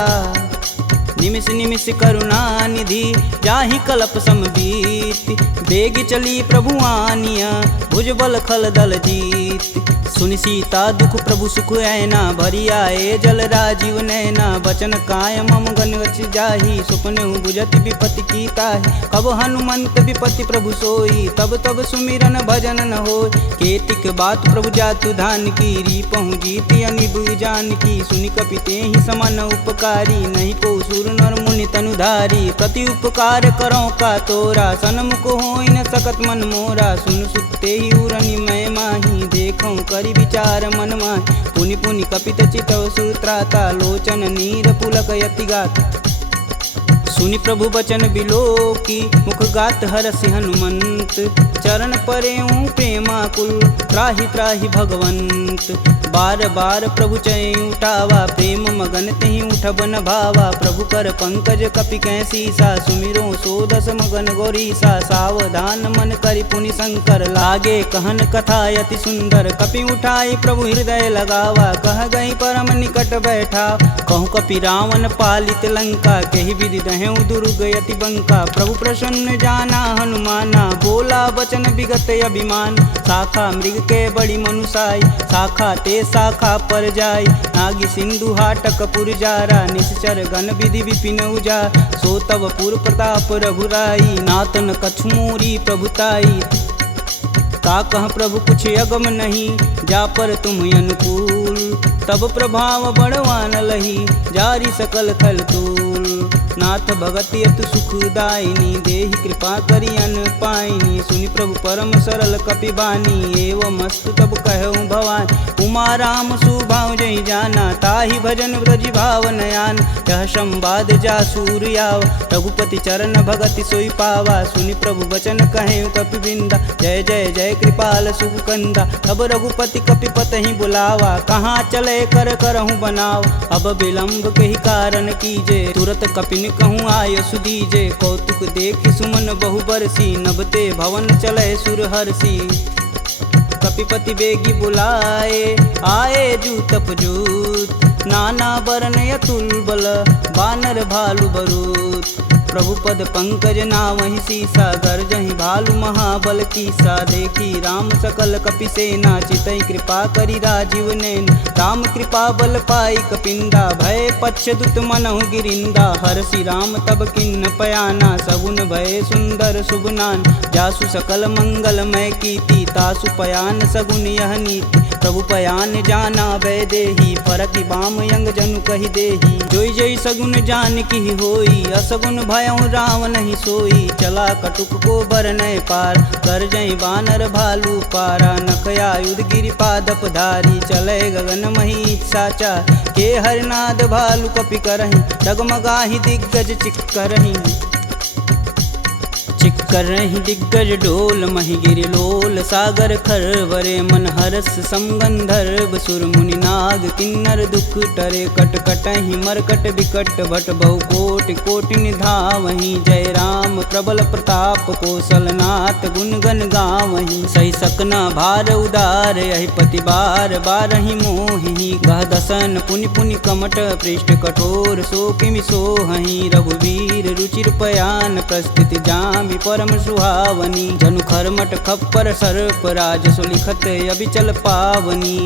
निमिष निमिष करुणा निधि, जाहि कल्प समबीत। बेग चली प्रभु आनिया, भुजबल खल दल जीत। सुनि सीता दुख प्रभु सुख ऐना, भरी आए जल राजीव नैना। बचन काय मम गन गच जाहि, सुपने बुझत विपति की ताहि। कब हनुमंत विपति प्रभु सोई, तब तब सुमिरन भजन न होय। केतिक बात प्रभु जातु धान की, रीपहु जीति अनिब जानकी। सुनि कपि तेहि समान उपकारी, नहीं को सुर नर मुनि तनुधारी। प्रति उपकार करो का तोरा, सन्मुख होई न सकत मन मोरा। सुन सुते ही उरनि मैं माही, देखूं करि विचार मन माहि। पुनि पुनि कपित चितव सुत्राता, लोचन नीर पुलक यति गात। सुनि प्रभु बचन बिलोकी, मुख गात हरसि हनुमंत। चरण परेऊँ प्रेमाकुल, त्राहि त्राहि भगवंत। बार बार प्रभु चय उठावा, प्रेम मगन तेहि उठब न भावा। प्रभु कर पंकज कपि कै सीसा, सुमिरो सो दस मगन गौरीसा। सावधान मन करि पुनि शंकर, लागे कहन कथा अति सुंदर। कपि उठाई प्रभु हृदय लगावा, कह गई परम निकट बैठा। कहूँ कपि रावण पालित लंका, केहि विधि दहें दुर्ग यति बंका। प्रभु प्रसन्न जाना हनुमाना, बोला बचन विगत अभिमान। शाखा मृग के बड़ी मनुसाई, शाखा ते शाखा पर जाई। नागी सिंधु हाटक पुर जारा, निश्चर गण विधि विपिन उजा। सो तब पुर प्रताप रघुराई, नातन कछु मोरी प्रभुताई। का कह प्रभु कुछ अगम नहीं, जा पर तुम अनुकूल। तब प्रभाव बड़वान लही, जारी सकल खल तूल। नाथ भगति अतु सुखदायिनी, देहि कृपा करि अन पाइनी। सुनि प्रभु परम सरल कपि बानी, एवं मस्तु तब कहूँ भवानी। उमा राम सुभाव जहि जाना, ताहि भजन ब्रज भाव नयान। यह संवाद जासूर आवा, रघुपति चरण भगति सोई पावा। सुनि प्रभु बचन कहें कपि बिंदा, जय जय जय कृपाल सुख कंदा। तब रघुपति कपि पतहि बुलावा, कहाँ चले कर करहूँ बनाव। अब विलंब के ही कारण कीजे, तुरत कपिन कहूँ आय सुदीजे। कौतुक देखि सुमन बहु बरसी, नभते भवन चले सुर हर्षि। कपिपति बेगी बुलाए, आए जूतप जूत। नाना बरन अतुल बल, बानर भालु बरूत। प्रभु पद पंकज नावहि सीसा, गर्जहि भालु महाबल कीसा। देखी राम सकल कपि सेना, चितई कृपा करि राजीव नैन। राम कृपा बल पाई कपिंदा, भय पच्छ दुत मनहु गिरिंदा। हरषि राम तब किन्न पयाना, सगुन भय सुंदर शुभ नान। जासु सकल मंगलमय कीर्ति, तासु पयान सगुन यह नीति। प्रभु पयान जाना भय देही, फरकि बाम यंग जनु कहि देही। जोई जोई सगुन जान की होई, असगुन भयउ रावण ही सोई। चला कटुक को बरनय पार, कर जय बानर भालू पारा। नखया युध गिरि पादप धारी, चले गगन मही साचा। के हरनाद भालू कपि करहि, डगमगाहि दिग्गज चिक्करहि। चिक्करहि दिग्गज डोल, महि गिरि लोल सागर खरवरे। मन हरस समगंधर्व सुर मुनि नाग किन्नर दुख टरे कट कटहि मरकट विकट भट बहु कोटि कोटि निधावहि जय राम प्रबल प्रताप कौशलनाथ गुण गण गावहि सही सकना भार उदार यही पति बार बारहि मोहि गह दसन पुनि पुनि कमट पृष्ठ कठोर सो किमि सोहहि रघुवीर रुचिर पयान प्रस्थिति जामि परम सुहावनी जनु खरमट खप्पर सर्प राज सुलिखत अबिचल पावनी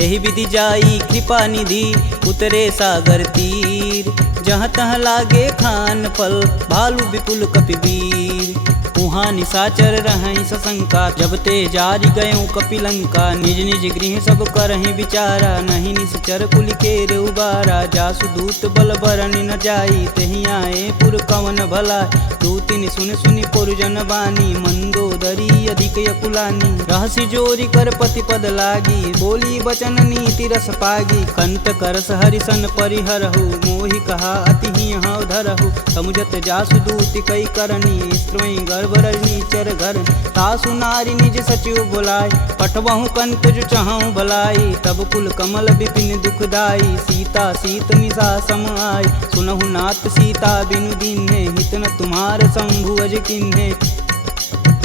यही विधि जाई कृपा निधि उतरे सागर तीर जहाँ तहाँ लागे खान पल भालू विपुल कपिवीर उहाँ निशाचर रहहि सशंका जब ते जारि गयों कपिलंका निज निज गृह सब करहि विचारा नहीं निश्चर कुल केर उबारा जासु दूत बल बरनि न जाई तेहि आए पुर कवन भला दूतिन सुन सुनि पुरजन बानी मंदोदरी अधिक यकुलानी रहसि जोरी कर पति पद लागी बोली बचन नीति रस पागी कंत करस हरिसन परिहरहु मोहि कहा अति हौ धरहु समुझत जासु दूति कई करनी स्त्रोई गर्भ रजनी चर घर तासु नारी निज सचिव बुलाय पठवहु कंत जो चहु भलाई तब कुल कमल विपिन दुखदाई सीता सीत निशा सम आय सुनहु नाथ सीता बिनु दीन्हे हित न तुम्हार शंभु अज किन्हे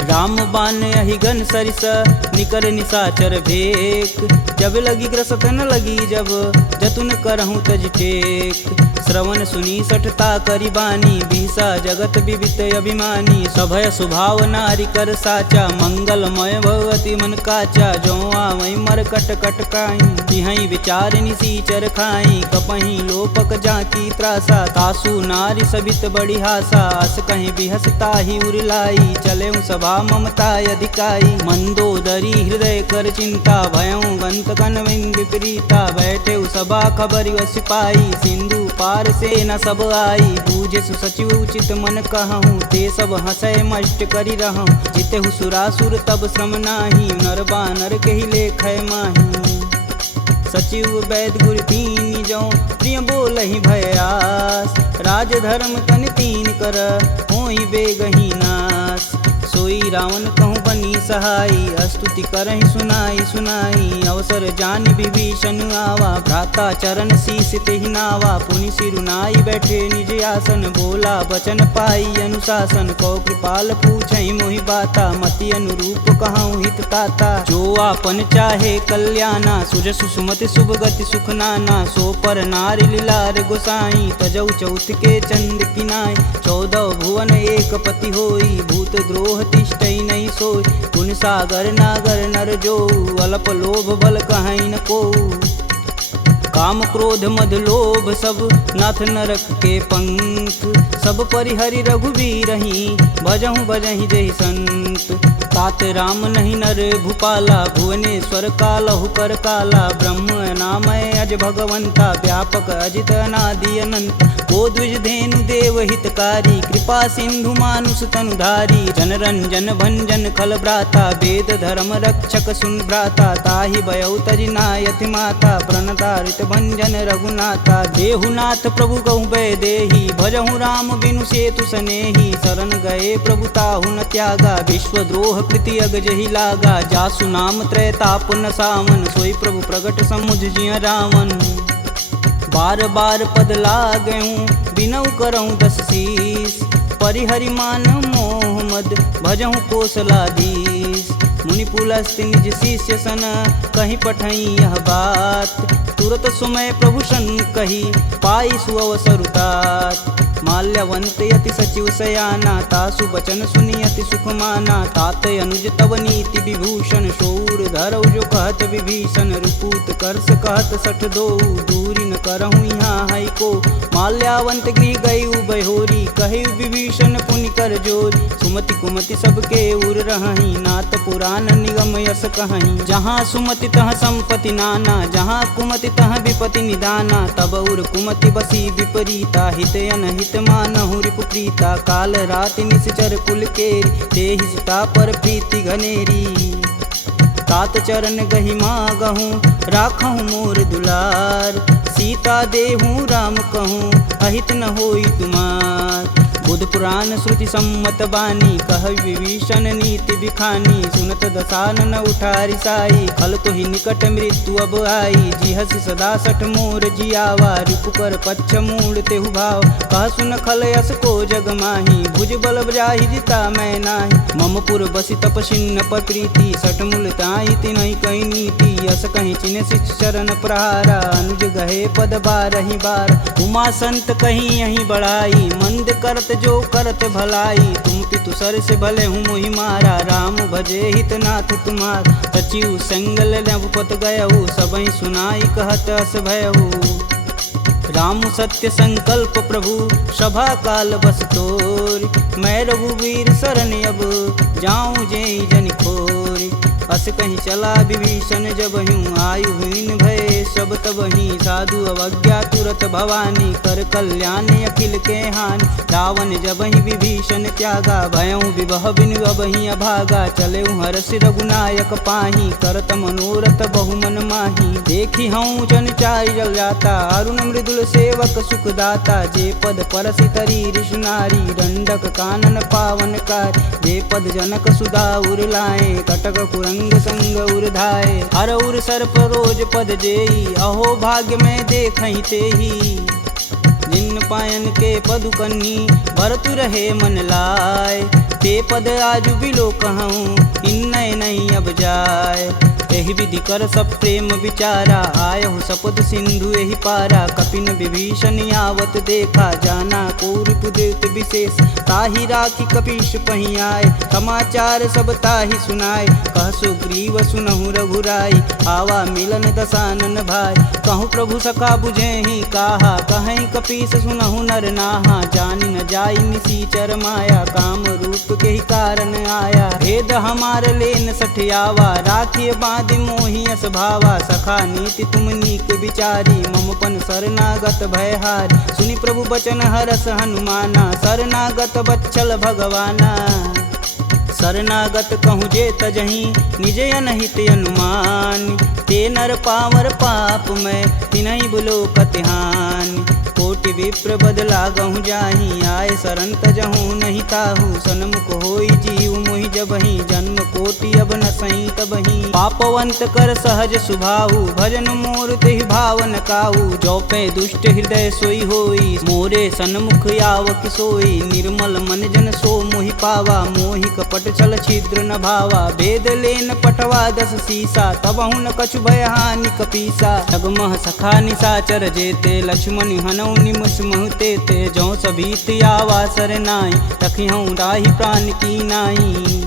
राम बान अहिगन सरिस निकर निशाचर भेक जब लगी ग्रसत न लगी जब जतुन करहूँ तज टेक श्रवण सुनी सठता करी बानी बिहसा जगत विवित अभिमानी सभय स्वभाव नारी कर साचा मंगलमय भगवती मन काचा जो आवै मर कट कट काई तिहै विचार निसीचर खाई कपहि लोपक जाकी त्रासा तासु नारी सबित बड़ी हासा अस कहीं बिहसता ही उरलाई चले सभा ममता अधिकाई मंदोदरी हृदय कर चिंता भयं गंत कन विपरीता बैठे सभा खबर सिपाही सिंधु पार से न सब आई बूझे सुसचिव उचित मन कहूँ ते सब हंसय मष्ट करी रहूँ जिते सुरासुर तब श्रम नाही नर बानर के ही लेख माही सचिव वैद गुरु तीन जो प्रिय बोल ही भयास राज धर्म तन तीन कर होई बेगही नास सोई रावण कहूँ बनी सहाई स्तुति करहि सुनाई सुनाई अवसर जान विभीषण आवा भ्राता चरण शीस तेहि नावा पुनि सिरुनाई बैठे निज आसन बोला बचन पाई अनुशासन कौ कृपाल पूछहि मोहि बाता मति अनुरूप कहूँ हित ताता जो आपन चाहे कल्याणा सुजस सुमति शुभ गति सुख नाना सो पर नारी लीलार गोसाई तजौ चौथ के चंद किनाय 14 भुवन एक पति होई भूत द्रोह तिष्ठई नहीं सोई गुण सागर नागर नर जो अल्प लोभ बल कहीं न को काम क्रोध मद लोभ सब नाथ नरक के पंख सब परिहरि रघुवीर ही भजहु भजहि जहि संत तात राम नहीं नर भूपाला भुवनेश्वर कालहु कर काला ब्रह्म नामय अज भगवंता व्यापक अजित अनादि अनंत को द्विज धेनु देव हितकारी कृपा सिंधु मानुष तनुधारी जन रंजन भंजन खल भ्राता वेद धर्म रक्षक सुन भ्राता ताहि भयउ तजि नायति माता प्रणतारित भंजन रघुनाथा देहुनाथ प्रभु गहु भय देहि भजहु राम बिनु सेतु सनेहि शरण गए प्रभु ताहु न त्यागा विश्वद्रोह कृति अग जहि लागा जासु नाम त्रैताप न सावन सोई प्रभु प्रगट समुझ जिय रावण बार बार पद लागऊं बिनऊ करऊं 10 शीस परिहरि मान मोह मद भजहु कोसलाधीश मुनि पुलस्त्य निज शिष्य सन कहीं पठई यह बात तुरत सुमय प्रभु सन कही पाई सुअवसरुतात माल्यवंत यति सचिव सयाना तासु बचन सुनि अति सुख माना तात अनुज तव नीति विभूषण शौर धरऊ जो कहत विभीषण रुपूत करस कहत सठ दो दूरी न करहूँ यहाँ है को माल्यावंत गृह गई बहोरी कही विभीषण पुनि कर जोरी सुमति कुमति सबके उर रही नाथ पुराण निगम यस कहीं जहाँ सुमति तह संपत्ति नाना जहाँ कुमति तह विपति निदाना तब उर कुमति बसी विपरीता हित अनहित मानहु रिपुप्रीता काल राति निश्चर कुल केरी तेहि सुता पर प्रीति घनेरी तात चरण गहि मागहूँ राखहूँ मोर दुलार सीता देहूँ राम कहूँ अहित न होई तुमार बुध पुराण श्रुति सम्मत बानी, कह विभीषण नीति बिखानी। सुनत दसानन उठारी साई, खल तो ही निकट मृत्यु अब आई। जिहसि सदा सठ मोर जियावा, रिपुकर पच्छ मूड़ तेहु भाव। कह सुन खल यस को जग माही, भुज बल जाहि जिता मैं नाही। मम पुर बसि तपसिन्न पर प्रीति, सठ मूल ताहि तिन्हि कही नीति। यस कहीं चिन्ह शिष चरण प्रहारा, अनुज गहे पद बारहि बार। उमा संत कहीं यही बढ़ाई, मंद करत जो करत भलाई। तुम पितु सर से भले हूँ मोहि मारा, राम भजे हित नाथ तुम्हार। सचिव संगल नवपत गयहु, सबहि सुनाई कहत अस भयहु। राम सत्य संकल्प प्रभु, सभा काल बस तोरि। मैं रघुवीर शरण अब, जाऊं जेहि जनि खोरि। अस कहीं चला विभीषण जब हूँ, आयुहीन भय सब तबहि। साधु अवज्ञा तुरत भवानी, कर कल्याण अखिल के हानि। रावण जबहि विभीषण त्यागा, भयउ विभह बिनु अबहि अभागा। चलेउ हरष रघुनायक पाही, करत मनोरथ बहु मन माही। देखी हूँ जन चारि जल जाता, अरुण मृदुल सेवक सुखदाता। जे पद परसि तरी ऋषि नारी, दंडक कानन पावन कार। जे पद जनक सुधा उर लाए, कटक कुरंग संग उर्धाए। हर उर सर्प रोज पद जेई, अहो भाग्य में देखहि तेहि। जिन पायन के पदु कन्ही, भरतु रहे मन लाय। ते पद आजु बिलो कहूँ, इन्नय नहीं अब जाय। एहि विधि कर सब प्रेम विचारा, आयहु सपद सिंधु एहि पारा। कपिन विभीषण आवत देखा, जाना कौरव देत विशेष। ताहि राखी कपीश पहि आए, समाचार सब ताहि सुनाए। कह सुग्रीव सुनहु रघुराई, आवा मिलन दसानन भाई। कहूँ प्रभु सखा बुझेहि काहा, कहीं कपीस सुनहु नर नाहा। जानि न जाई निसीचर माया, काम रूप के ही कारण आया। भेद हमार लेन सठियावा, राखिए बांधि मोहि यस भावा। सखा नीति तुम नीक विचारी, ममपन शरणागत भयहारी। सुनि प्रभु बचन हरस हनुमाना, शरणागत बच्चल भगवाना। शरणागत कहूँ जे तजहि, निज अनहित अनुमान। ते नर पावर पाप में, तिन्हि बुलोकत हानि। कोटि विप्र बदला गहूँ जाहि, आए शरण तजहूँ नहीं ताहू। सन्मुख होई जीव मोहि जबहि, जन्म कोटि अब न सही तबहि। पापवंत कर सहज सुभाऊ, भजन मोर तेहि भावन काऊ। जो पे दुष्ट हृदय सोई होई, मोरे सन्मुख आव किसोई। निर्मल मन जन सो मोहि पावा, मोहि कपट छल छिद्र न भावा। भेद लेन पटवा दस सीसा, तबहु न कछु भय हानि कपीसा। जगमह सखा निशाचर जेते, लक्ष्मण हनौ निमस महते ते। जौ सभीत आवा सरनाई, तखिहूँ राहि प्राण की नाई।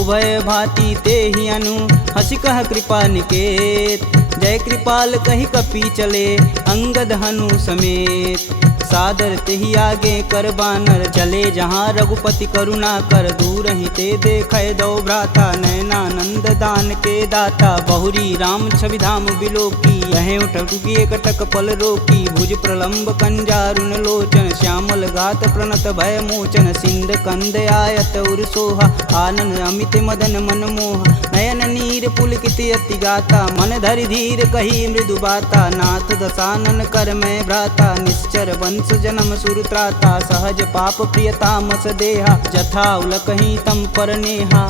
उभय भांति ते ही अनु, हसि कह कृपा निकेत। जय कृपाल कहि कपि चले, अंगद हनु समेत। सादर तेहि आगे कर बानर, चले जहाँ रघुपति करुणा कर। दूर ही ते देखै दो भ्राता, नयनानंद दान के दाता। बहुरी राम छवि धाम बिलोकी, यहें उठुकी एकटक पल रोकी। भुज प्रलंब कंजारुन लोचन, श्यामल गात प्रणत भय मोचन। सिंध कंद आयत उर सोहा, आनन अमित मदन मन मोह। नयन नीर पुलकित अति गाता, मन धरि धीर कही मृदु बाता। नाथ दसानन कर मैं भ्राता, निश्चर वंश जन्म सुर त्राता। सहज पाप प्रियतामस देहा, जथा उलकहि तम पर नेहा।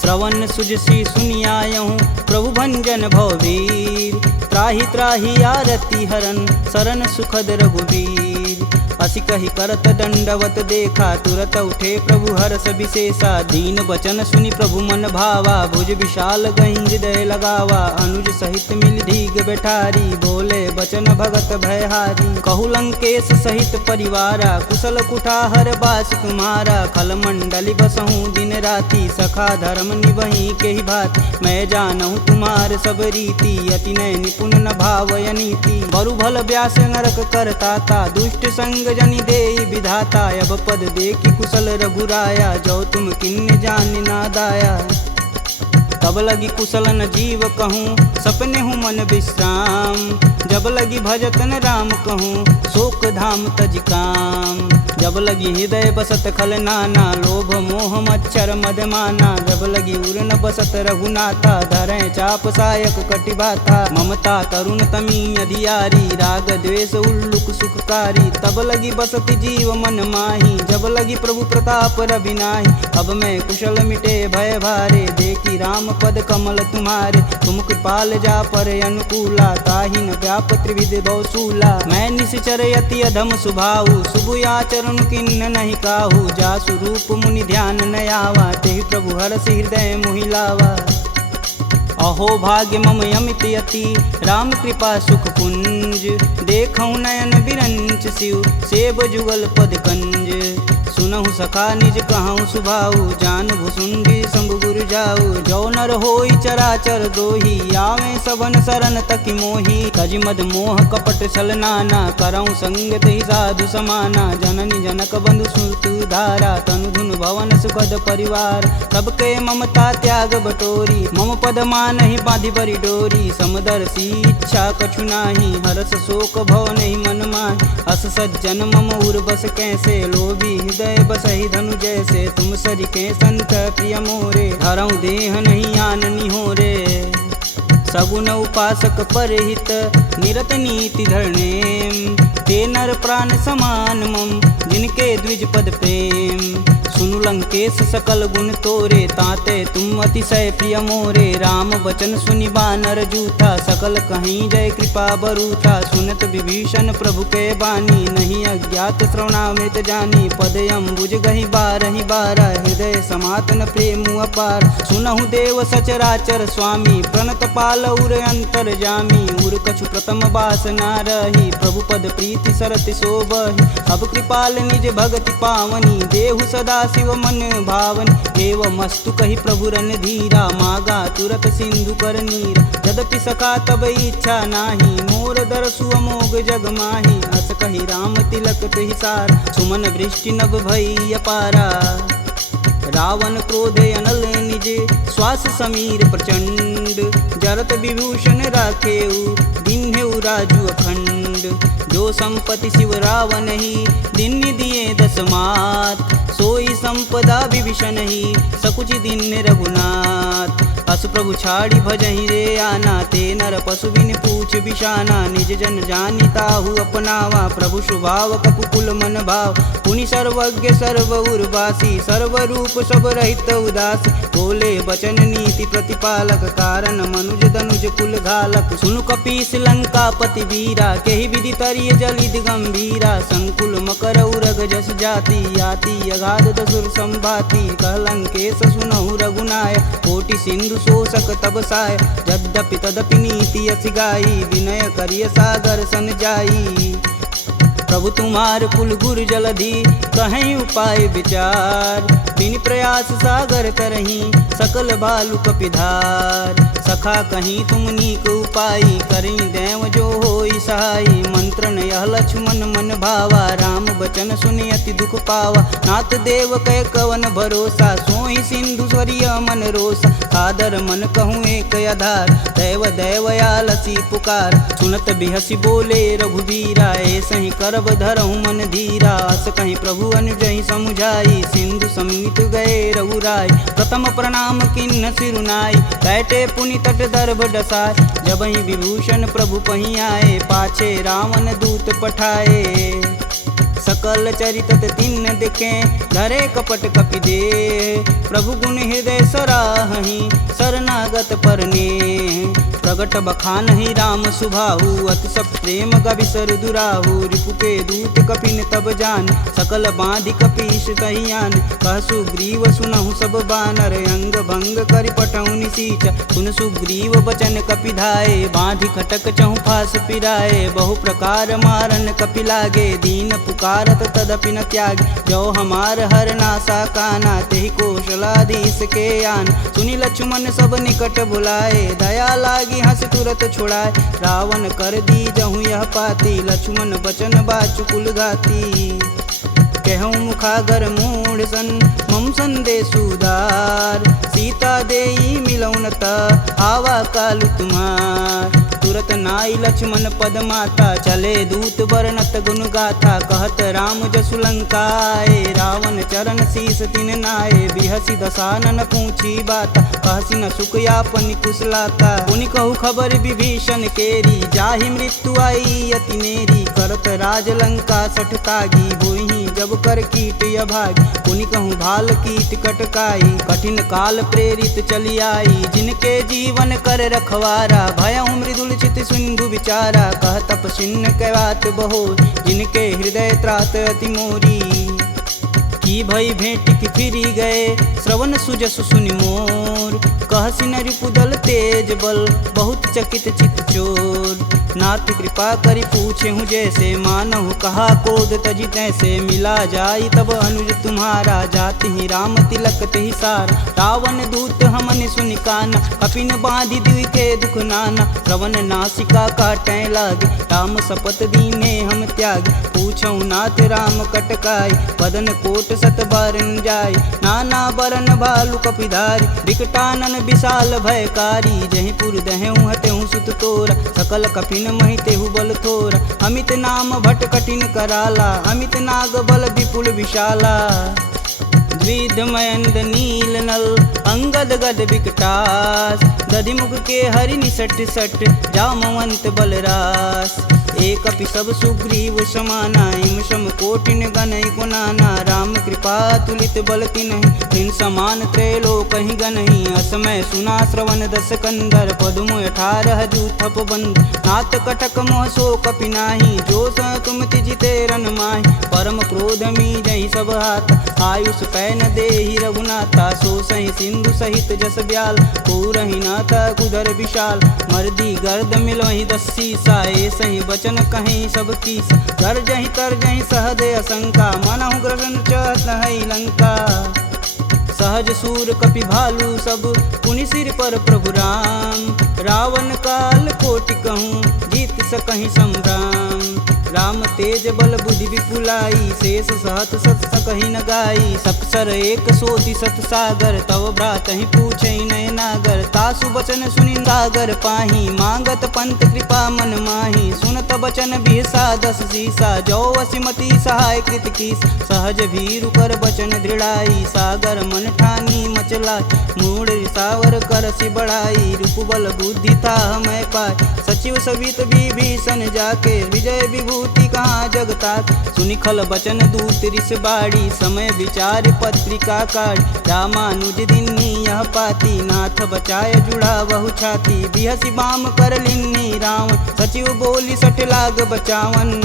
श्रवण सुजसी सुनियायहूँ, प्रभु भंजन भववीर। त्राहि त्राहि आरती हरन, शरण सुखद रघुवीर। असी कही करत दंडवत देखा, तुरत उठे प्रभु हरष विशेषा। दीन बचन सुनि प्रभु मन भावा, भुज विशाल गहि हृदय लगावा। अनुज सहित मिल धीग बैठारी, बोले बचन भगत भयहारी। कहु लंकेश सहित परिवारा, कुशल कुठाहर बास तुम्हारा। खल मंडली बसहूँ दिन राति, सखा धर्म निबहि के ही भात। मैं जानहूँ तुम्हार सब रीति, अति नय निपुण न भावय नीति। बरु भल व्यास नरक करताता, दुष्ट संग जनि देई विधाता। अब पद देखी कुशल रघुराया, जो तुम किन्ने जान ना दाया। तब लगी कुशल न जीव कहूँ, सपने हूँ मन विश्राम। जब लगी भजतन राम कहूँ, शोक धाम तज काम। जब लगी हृदय बसत खल नाना, लोभ मोह मच्छर मदमाना, जब लगी उर न बसत रघुनाथा, धरें चाप सायक कटिबाथा, ममता करुण तमी अधियारी, राग द्वेष उल्लुक सुखकारी, तब लगी बसत जीव मन माही, जब लगी प्रभु प्रताप रविनाही, अब मैं कुशल मिटे भय भारे, देखी राम पद कमल तुम्हारे, तुम कृपाल जा पर अनुकूला, ताहि न व्याप त्रिविध बहुसूला, मैं निश्चर यति अधम सुभाऊ, शुभ आचरण किन्न नहीं काहू, जासु रूप मुनि ध्यान न आवा, तेहि प्रभु हरष हृदय मोहि लावा। अहो भाग्य मम यमित यति, राम कृपा सुख पुंज, देखऊँ नयन बिरंच शिव, सेब जुगल पद कंज, सुनहु सखा निज कहूँ सुभाऊ, जान भुसुंडी शंभु गुरु जाऊ, जो नर होई चराचर द्रोही, आवे सबन शरण तकि मोही, तज मद मोह कपट छल नाना, करऊँ संगत ही साधु समाना, जननी जनक बंधु सुत धारा, तनु धुन भवन सुखद परिवार, सबके ममता त्याग बटोरी, मम पद मानहि बांधि बरी डोरी, समदर्शी इच्छा कछु नाही, हरस शोक भव नहीं मन माहि, अस सज्जन मम उर बस कैसे, लोभी हृदय बसहि धनु जैसे, तुम सरिके संत प्रिय मोरे, धरऊँ देह नहीं आननी हो रे, सगुन उपासक परहित, निरत नीति धरणेम, ते नर प्राण समान मम, जिनके द्विज पद प्रेम, सुनु लंकेश सकल गुण तोरे, ताते तुम अतिशय प्रिय मोरे, राम बचन सुनि बानर जूथा, सकल कहीं जय कृपा बरूथा, सुनत विभीषण प्रभु के बानी, नहीं अज्ञात श्रवणामृत जानी, पद अम्बुज गहि बारहि बारा, हृदय समातन प्रेम अपार, सुनहु देव सचराचर स्वामी, प्रणत पाल उर अंतर जामी, उर कछु प्रथम बास ना रही, प्रभु पद प्रीति सरति शोभहि, अब कृपाल निज भगति पावनी, देहु सदा शिव मन भावन, एवं मस्तु कही प्रभु रन धीरा, मागा तुरत सिंधु कर नीर, यद्यपि सका तब इच्छा नाही, मोर दरसु अमोघ जग माही, अस कही राम तिलक तुहिसार, सुमन वृष्टि नभ भई अपारा, रावण क्रोध अनल निज, श्वास समीर प्रचंड, जरत विभूषण राखेऊ, दिन्हेऊ राजु अखंड, जो संपत्ति शिव रावण ही, दिन दिए दस मात, सोई संपदा विभीषण ही, सकुच दिन रघुनाथ, अस प्रभु छाड़ी भजहि रे आना, ते नर पशु बिन पूछ बिशाना, निज जन जानि ताहु अपनावा, प्रभु स्वभाव कपुकुल मन भाव, पुनि सर्वज्ञ सर्व उर्वासी, सर्व रूप सब रहित उदासी, बोले बचन नीति प्रतिपालक, कारण मनुज धनुज कुल घालक, सुनु कपीस लंकापति वीरा, केहि विधि तरिय जलिद गंभीरा, संकुल मकर उरग जस जाति, याति अगाध दसुर संभाति, कहलंकेश सुनहु रघुनाय, कोटि सिंधु शोषक तब साय, यद्यपि तदपि नीति अति गाई, विनय करिय सागर सन जाई, प्रभु तुम्हार कुल गुर जलधि, कहीं उपाय विचार, बिन प्रयास सागर तरही, सकल भालु कपिधार, सखा कहीं तुम नीक उपाय, करी देव जो होई सहाई, मंत्रन यह लक्ष्मण मन भावा, राम बचन सुनि अति दुख पावा, नाथ देव कै कवन भरोसा, सोई सिंधु स्वरिय मन रोसा, आदर मन कहूँ एक आधार, दैव दैवयालसी पुकार, सुनत बिहसी बोले रघुबीरा, ऐसे ही करब धरहु मन धीरा, अस कहीं प्रभु अनुजहि समुझाई, सिंधु समीत गए रघुराय, प्रथम प्रणाम किन्न सिरुनाई, बैठे पुनि तट दर्भ डसाय, जबहि विभूषण प्रभु पही आए, पाछे रावण दूत पठाए, सकल चरित तिन्न दिखे, धरे कपट कपि दे, प्रभु गुण हृदय सराहि, शरणागत परने, प्रगट बखानहि राम सुभाहु, अति सब प्रेम गविसर दुराहु, रिपु के दूत कपिन तब जान, सकल बांधि कपीश कहियान, कह सुग्रीव सुनहु सब बानर, अंग भंग करि पटौनि निसीच, सुन सुग्रीव बचन कपिधाए, बांधि खटक चहु फास पिराए, बहु प्रकार मारन कपि लागे, दीन पुकारत तदपि न त्यागे, जो हमार हर नासा काना, तेहि कौशलाधीश के आन, सुनि लक्ष्मण सब निकट बुलाए, दया लागी हंस तुरत छुड़ाए, रावण कर दी जहूँ यह पाती, लक्ष्मण बचन बाचुकुल घाती, कहूँ मुखागर मूढ़ सन, मम संदेश उदार, सीता देई मिलौन ता, आवा कालु तुम्हार, तुरत नाई लक्ष्मण पद माता, चले दूत वर्णत गुण गाथा, कहत राम जसु लंकाए, रावण चरण शीस तिन नाये, बिहसी दसानन पूछी बात, कहसी न सुख यापन कुशलाता, पुनि कहु खबर विभीषण केरी, जाहि मृत्यु आई अति नेरी, करत राज लंका सठ तागी, होहि जब कर कीट अभागी, पुनि कहूँ भाल कीट कटकाई, कठिन काल प्रेरित चली आई, जिनके जीवन कर रखवारा, भयउ मृदुल चित सिंधु विचारा, कह तपसिन्न कहवात बहो, जिनके हृदय त्रात अति मोरी, की भई भेंट की फिरी गए, श्रवण सुजस सुनि मोर, कहसी न रिपुदल तेज बल, बहुत चकित चित चोर, नाथ कृपा करि पूछे हूँ जैसे, मानहु कहा क्रोध तजि तैसे, मिला जाई तब अनुज तुम्हारा, जाति ही राम तिलक तेहि सार, रावण दूत हमन सुनि काना, कपिन बांधि दिव्य के दुख नाना, श्रवण नासिका काटै लागे, राम शपथ दीने हम त्याग, पूछऊ नाथ राम कटकाई, बदन कोट सत बारन जाय, नाना बरन भालु कपिधारी, विकटानन विशाल भयकारी, जहि पुर दहु हतेहु सुत तोरा, सकल कपिन महि तेहु बल थोरा, अमित नाम भट कठिन कराला, अमित नाग बल विपुल विशाला, द्विध मयंद नील नल, अंगद गद विकटास, दधिमुख के हरि निसट सट, जामवंत बलरास, एक अपि सब सुग्रीव समाना, इम सम कोटिन गनहि गुनाना, राम कृपा तुलित बल तिन्हि, तिन समान त्रैलोक ही गनहि, असमय सुना श्रवण दस कंदर, पदुम 18 जूथप बंद, नाथ कटक मोह सो कपि नाही, जो स तुम तिजिते रन माहि, परम क्रोध मी जहि सब हाथ, आयुष पै न देहि रघुनाथा, सो सहि सिंधु सहित जस ब्याल, पूरहि नाथ कुधर विशाल, मर्दी गर्द मिलहि 10 सीसा, सही बचन कहीं सब कीस, गर्जहि तरजहि सहदे असंका, मनहु ग्रसन चहत है लंका, सहज सूर कपि भालू सब, पुनि सिर पर प्रभु राम, रावण काल कोटि कहूँ, जीत सकहि संग्राम, राम तेज बल बुद्धि विपुलाई, शेष सहत सत सकहि न गाई, सपसर एक सोति सत सागर, तव भ्रातहि पूछहि नय नागर, तासु बचन सुनि सागर पाही, मांगत पंत कृपा मन माही, सुनत बचन बिहसा 10 सीसा, जो वसिमति सहाय कृत कीस, सहज भीरु कर बचन दृढ़ाई, सागर मन ठानी मचला, मूढ़ रिसावर करसि बढ़ाई, रूप बल बुद्धि था मैं पाय, सचिव सवित विभीषण जाके, विजय विभूति कहाँ जगतात, सुनि खल बचन दूत रिस बाड़ी, समय विचार पत्रिका काढ़, रामानुज दिन्नी यह पाती, नाथ बचाय जुड़ा बहु छाती, बिहसी बाम कर लिन्नी रावण, सचिव बोली सठ लाग बचावन,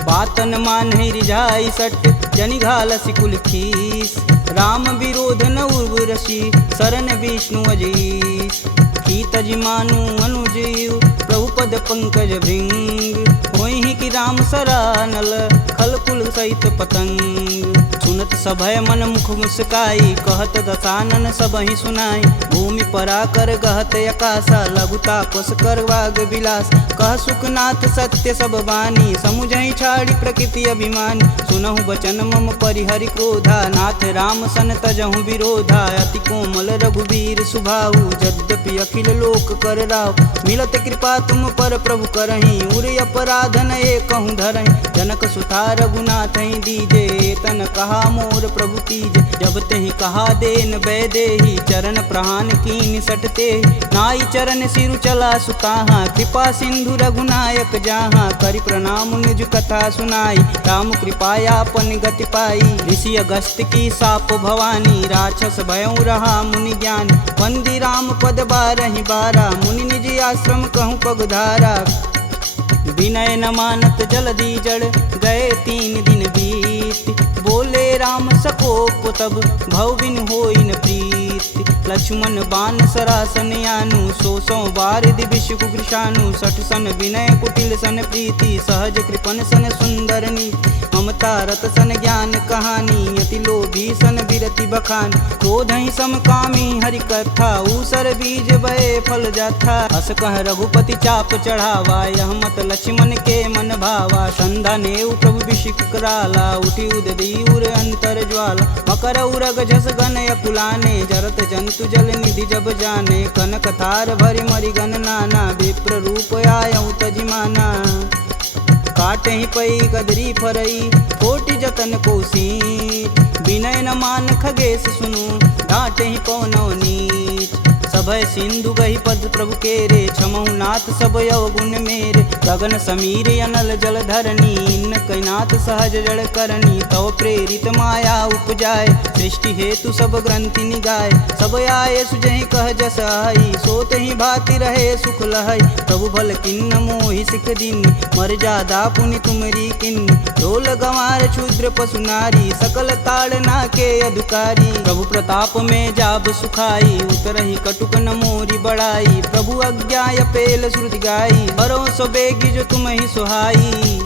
बातन मान रिझाई सट, जनि घालसि कुल खीस, राम विरोध न उर्वरसी, शरण विष्णु अजीस, की तज मानु अनुजीव, प्रभु पद पंकज भृंग, होहि कि राम सरानल, खल कुल सहित पतंग, सुनत सभय मन मुख मुस्काई, कहत दसानन सबहि सुनाई, भूमि परा कर गहत अकासा, लघु तापस कर वाग विलास, कह सुखनाथ सत्य सब बानी, समुझहि छाड़ी प्रकृति अभिमानी, सुनहु बचन मम परिहरि क्रोधा, नाथ राम सन तजहु विरोधा, अति कोमल रघुवीर सुभाऊ, यद्यपि अखिल लोक कर राव, मिलत कृपा तुम पर प्रभु करहि, उर अपराधन एकहु धरहि, जनक सुता रघुनाथ दीजे, तन कहा मोर प्रभु कीजे, जब तेहि कहा देन बैदेही, चरण प्रहान कीन सटते, नाई चरण सिरु चला सुताहा, कृपा सिंधु रघुनायक जहाँ, करि प्रणाम निज कथा सुनाई, राम कृपायापन गति पाई, ऋषि अगस्त की साप भवानी, राक्षस भयउ रहा मुनि ज्ञान, वंदी राम पद 12 बारा, मुनि निज आश्रम कहूँ पगधारा, विनय न मानत जलधि जड़, गए 3 दिन बीत, बोले राम सकोप तब, भव बिन होई न प्रीत, लक्ष्मण बान सरासन यानु, 100 बार दिविश कुकृशानु, 60 सन विनय कुटिल सन प्रीति, सहज कृपन सन सुंदर नीति, ममता रत सन ज्ञान कहानी, यति लोभी सन विरति बखान, क्रोधहि समकामी हरि कथा, ऊसर बीज बए फल जाथा, अस कह रघुपति चाप चढ़ावा, यह मत लक्ष्मण के मन भावा, संधा नेउ प्रभु बिषिक कराला, उठी उददी उर अंतर ज्वाला, मकर उरग जस गन अकुलाने, जरत जंत हेतु जल निधि जब जाने, कनक थार भरि मरिगन नाना, विप्र रूप आयऊ तजिमाना। काटे ही पई गदरी फरई, कोटि जतन कोसीट, विनय न मान खगेश सुनु, डांटे ही पवनौ नीच। सभय सिंधु गही पद प्रभु केरे, छमहु नाथ सब अवगुण मेरे। गगन समीर अनल जल धरनी, इन कैनाथ सहज जड़ करनी। तव प्रेरित माया उपजाय, सृष्टि हेतु सब ग्रंथि निगाय। सब आये सुजहि कह जस आई, सोत ही भाति रहे सुख लहई। प्रभु भल किन्न मोहि सिख दीन, मर्यादा पुनि तुमरी किन्न। ढोल गंवार शूद्र पशु नारी, सकल ताड़ना के अधिकारी। प्रभु प्रताप में जाब सुखाई, उतरहि कटुक न मोरी बड़ाई। प्रभु आज्ञा पेल श्रुति गाई, बरो सो बेगी जो तुम ही सुहाई।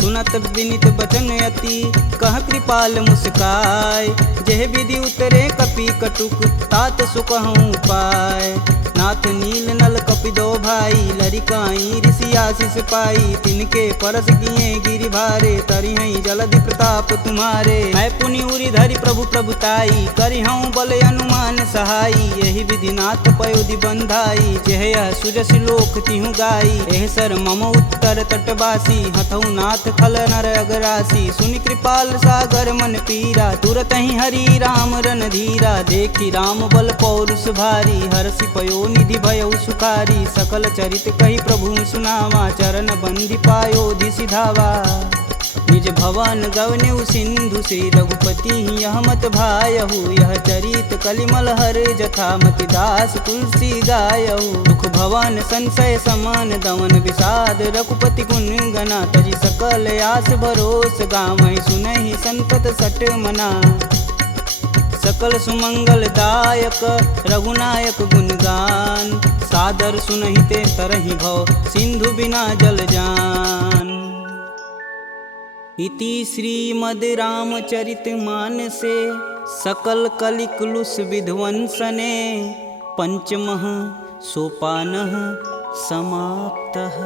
सुनत विनित बचन अति, कह कृपाल मुस्काय। जेह विधि उतरे कपि कटुक, तात सुकहूँ पाय। नाथ नील नल कपि दो भाई, लरिकाई ऋषि आशीष पाई। तिनके परस किए गिरि भारे, तरिहई जलधि प्रताप तुम्हारे। मैं पुनि उरि धरि प्रभु प्रभुताई, करिहऊँ बल अनुमान सहाई। यही विधि नाथ पयोधि बंधाई, जेह यह सुजसि लोक तिहु गाई। एह सर मम उत्तर तटवासी, हथऊ नाथ खल नर अगरासी। सुनि कृपाल सागर मन पीरा, तुरत ही हरि राम रन धीरा। देखी राम बल पौरुष भारी, हरषि पयो निधि भयउ सुखारी। सकल चरित कही प्रभु सुनावा, चरण बंदी पायोधि सिधावा। निज भवन गवनेउ सिंधु श्री रघुपति यह मत भायहु। यह चरित कलिमल हर जथा, मति दास तुलसी गायहु। दुख भवन संशय समान, दमन विषाद रघुपति गुण गना। तजि सकल आस भरोस, गावहि सुनहि संतत सट मना। सकल सुमंगल दायक रघुनायक गुणगान, सादर सुनहि ते तरहि भव, सिंधु बिना जल जान। इति श्रीमद् रामचरित मानसे, सकल कलिकुलुष विध्वंसने। पंचमः सोपानः समाप्तः।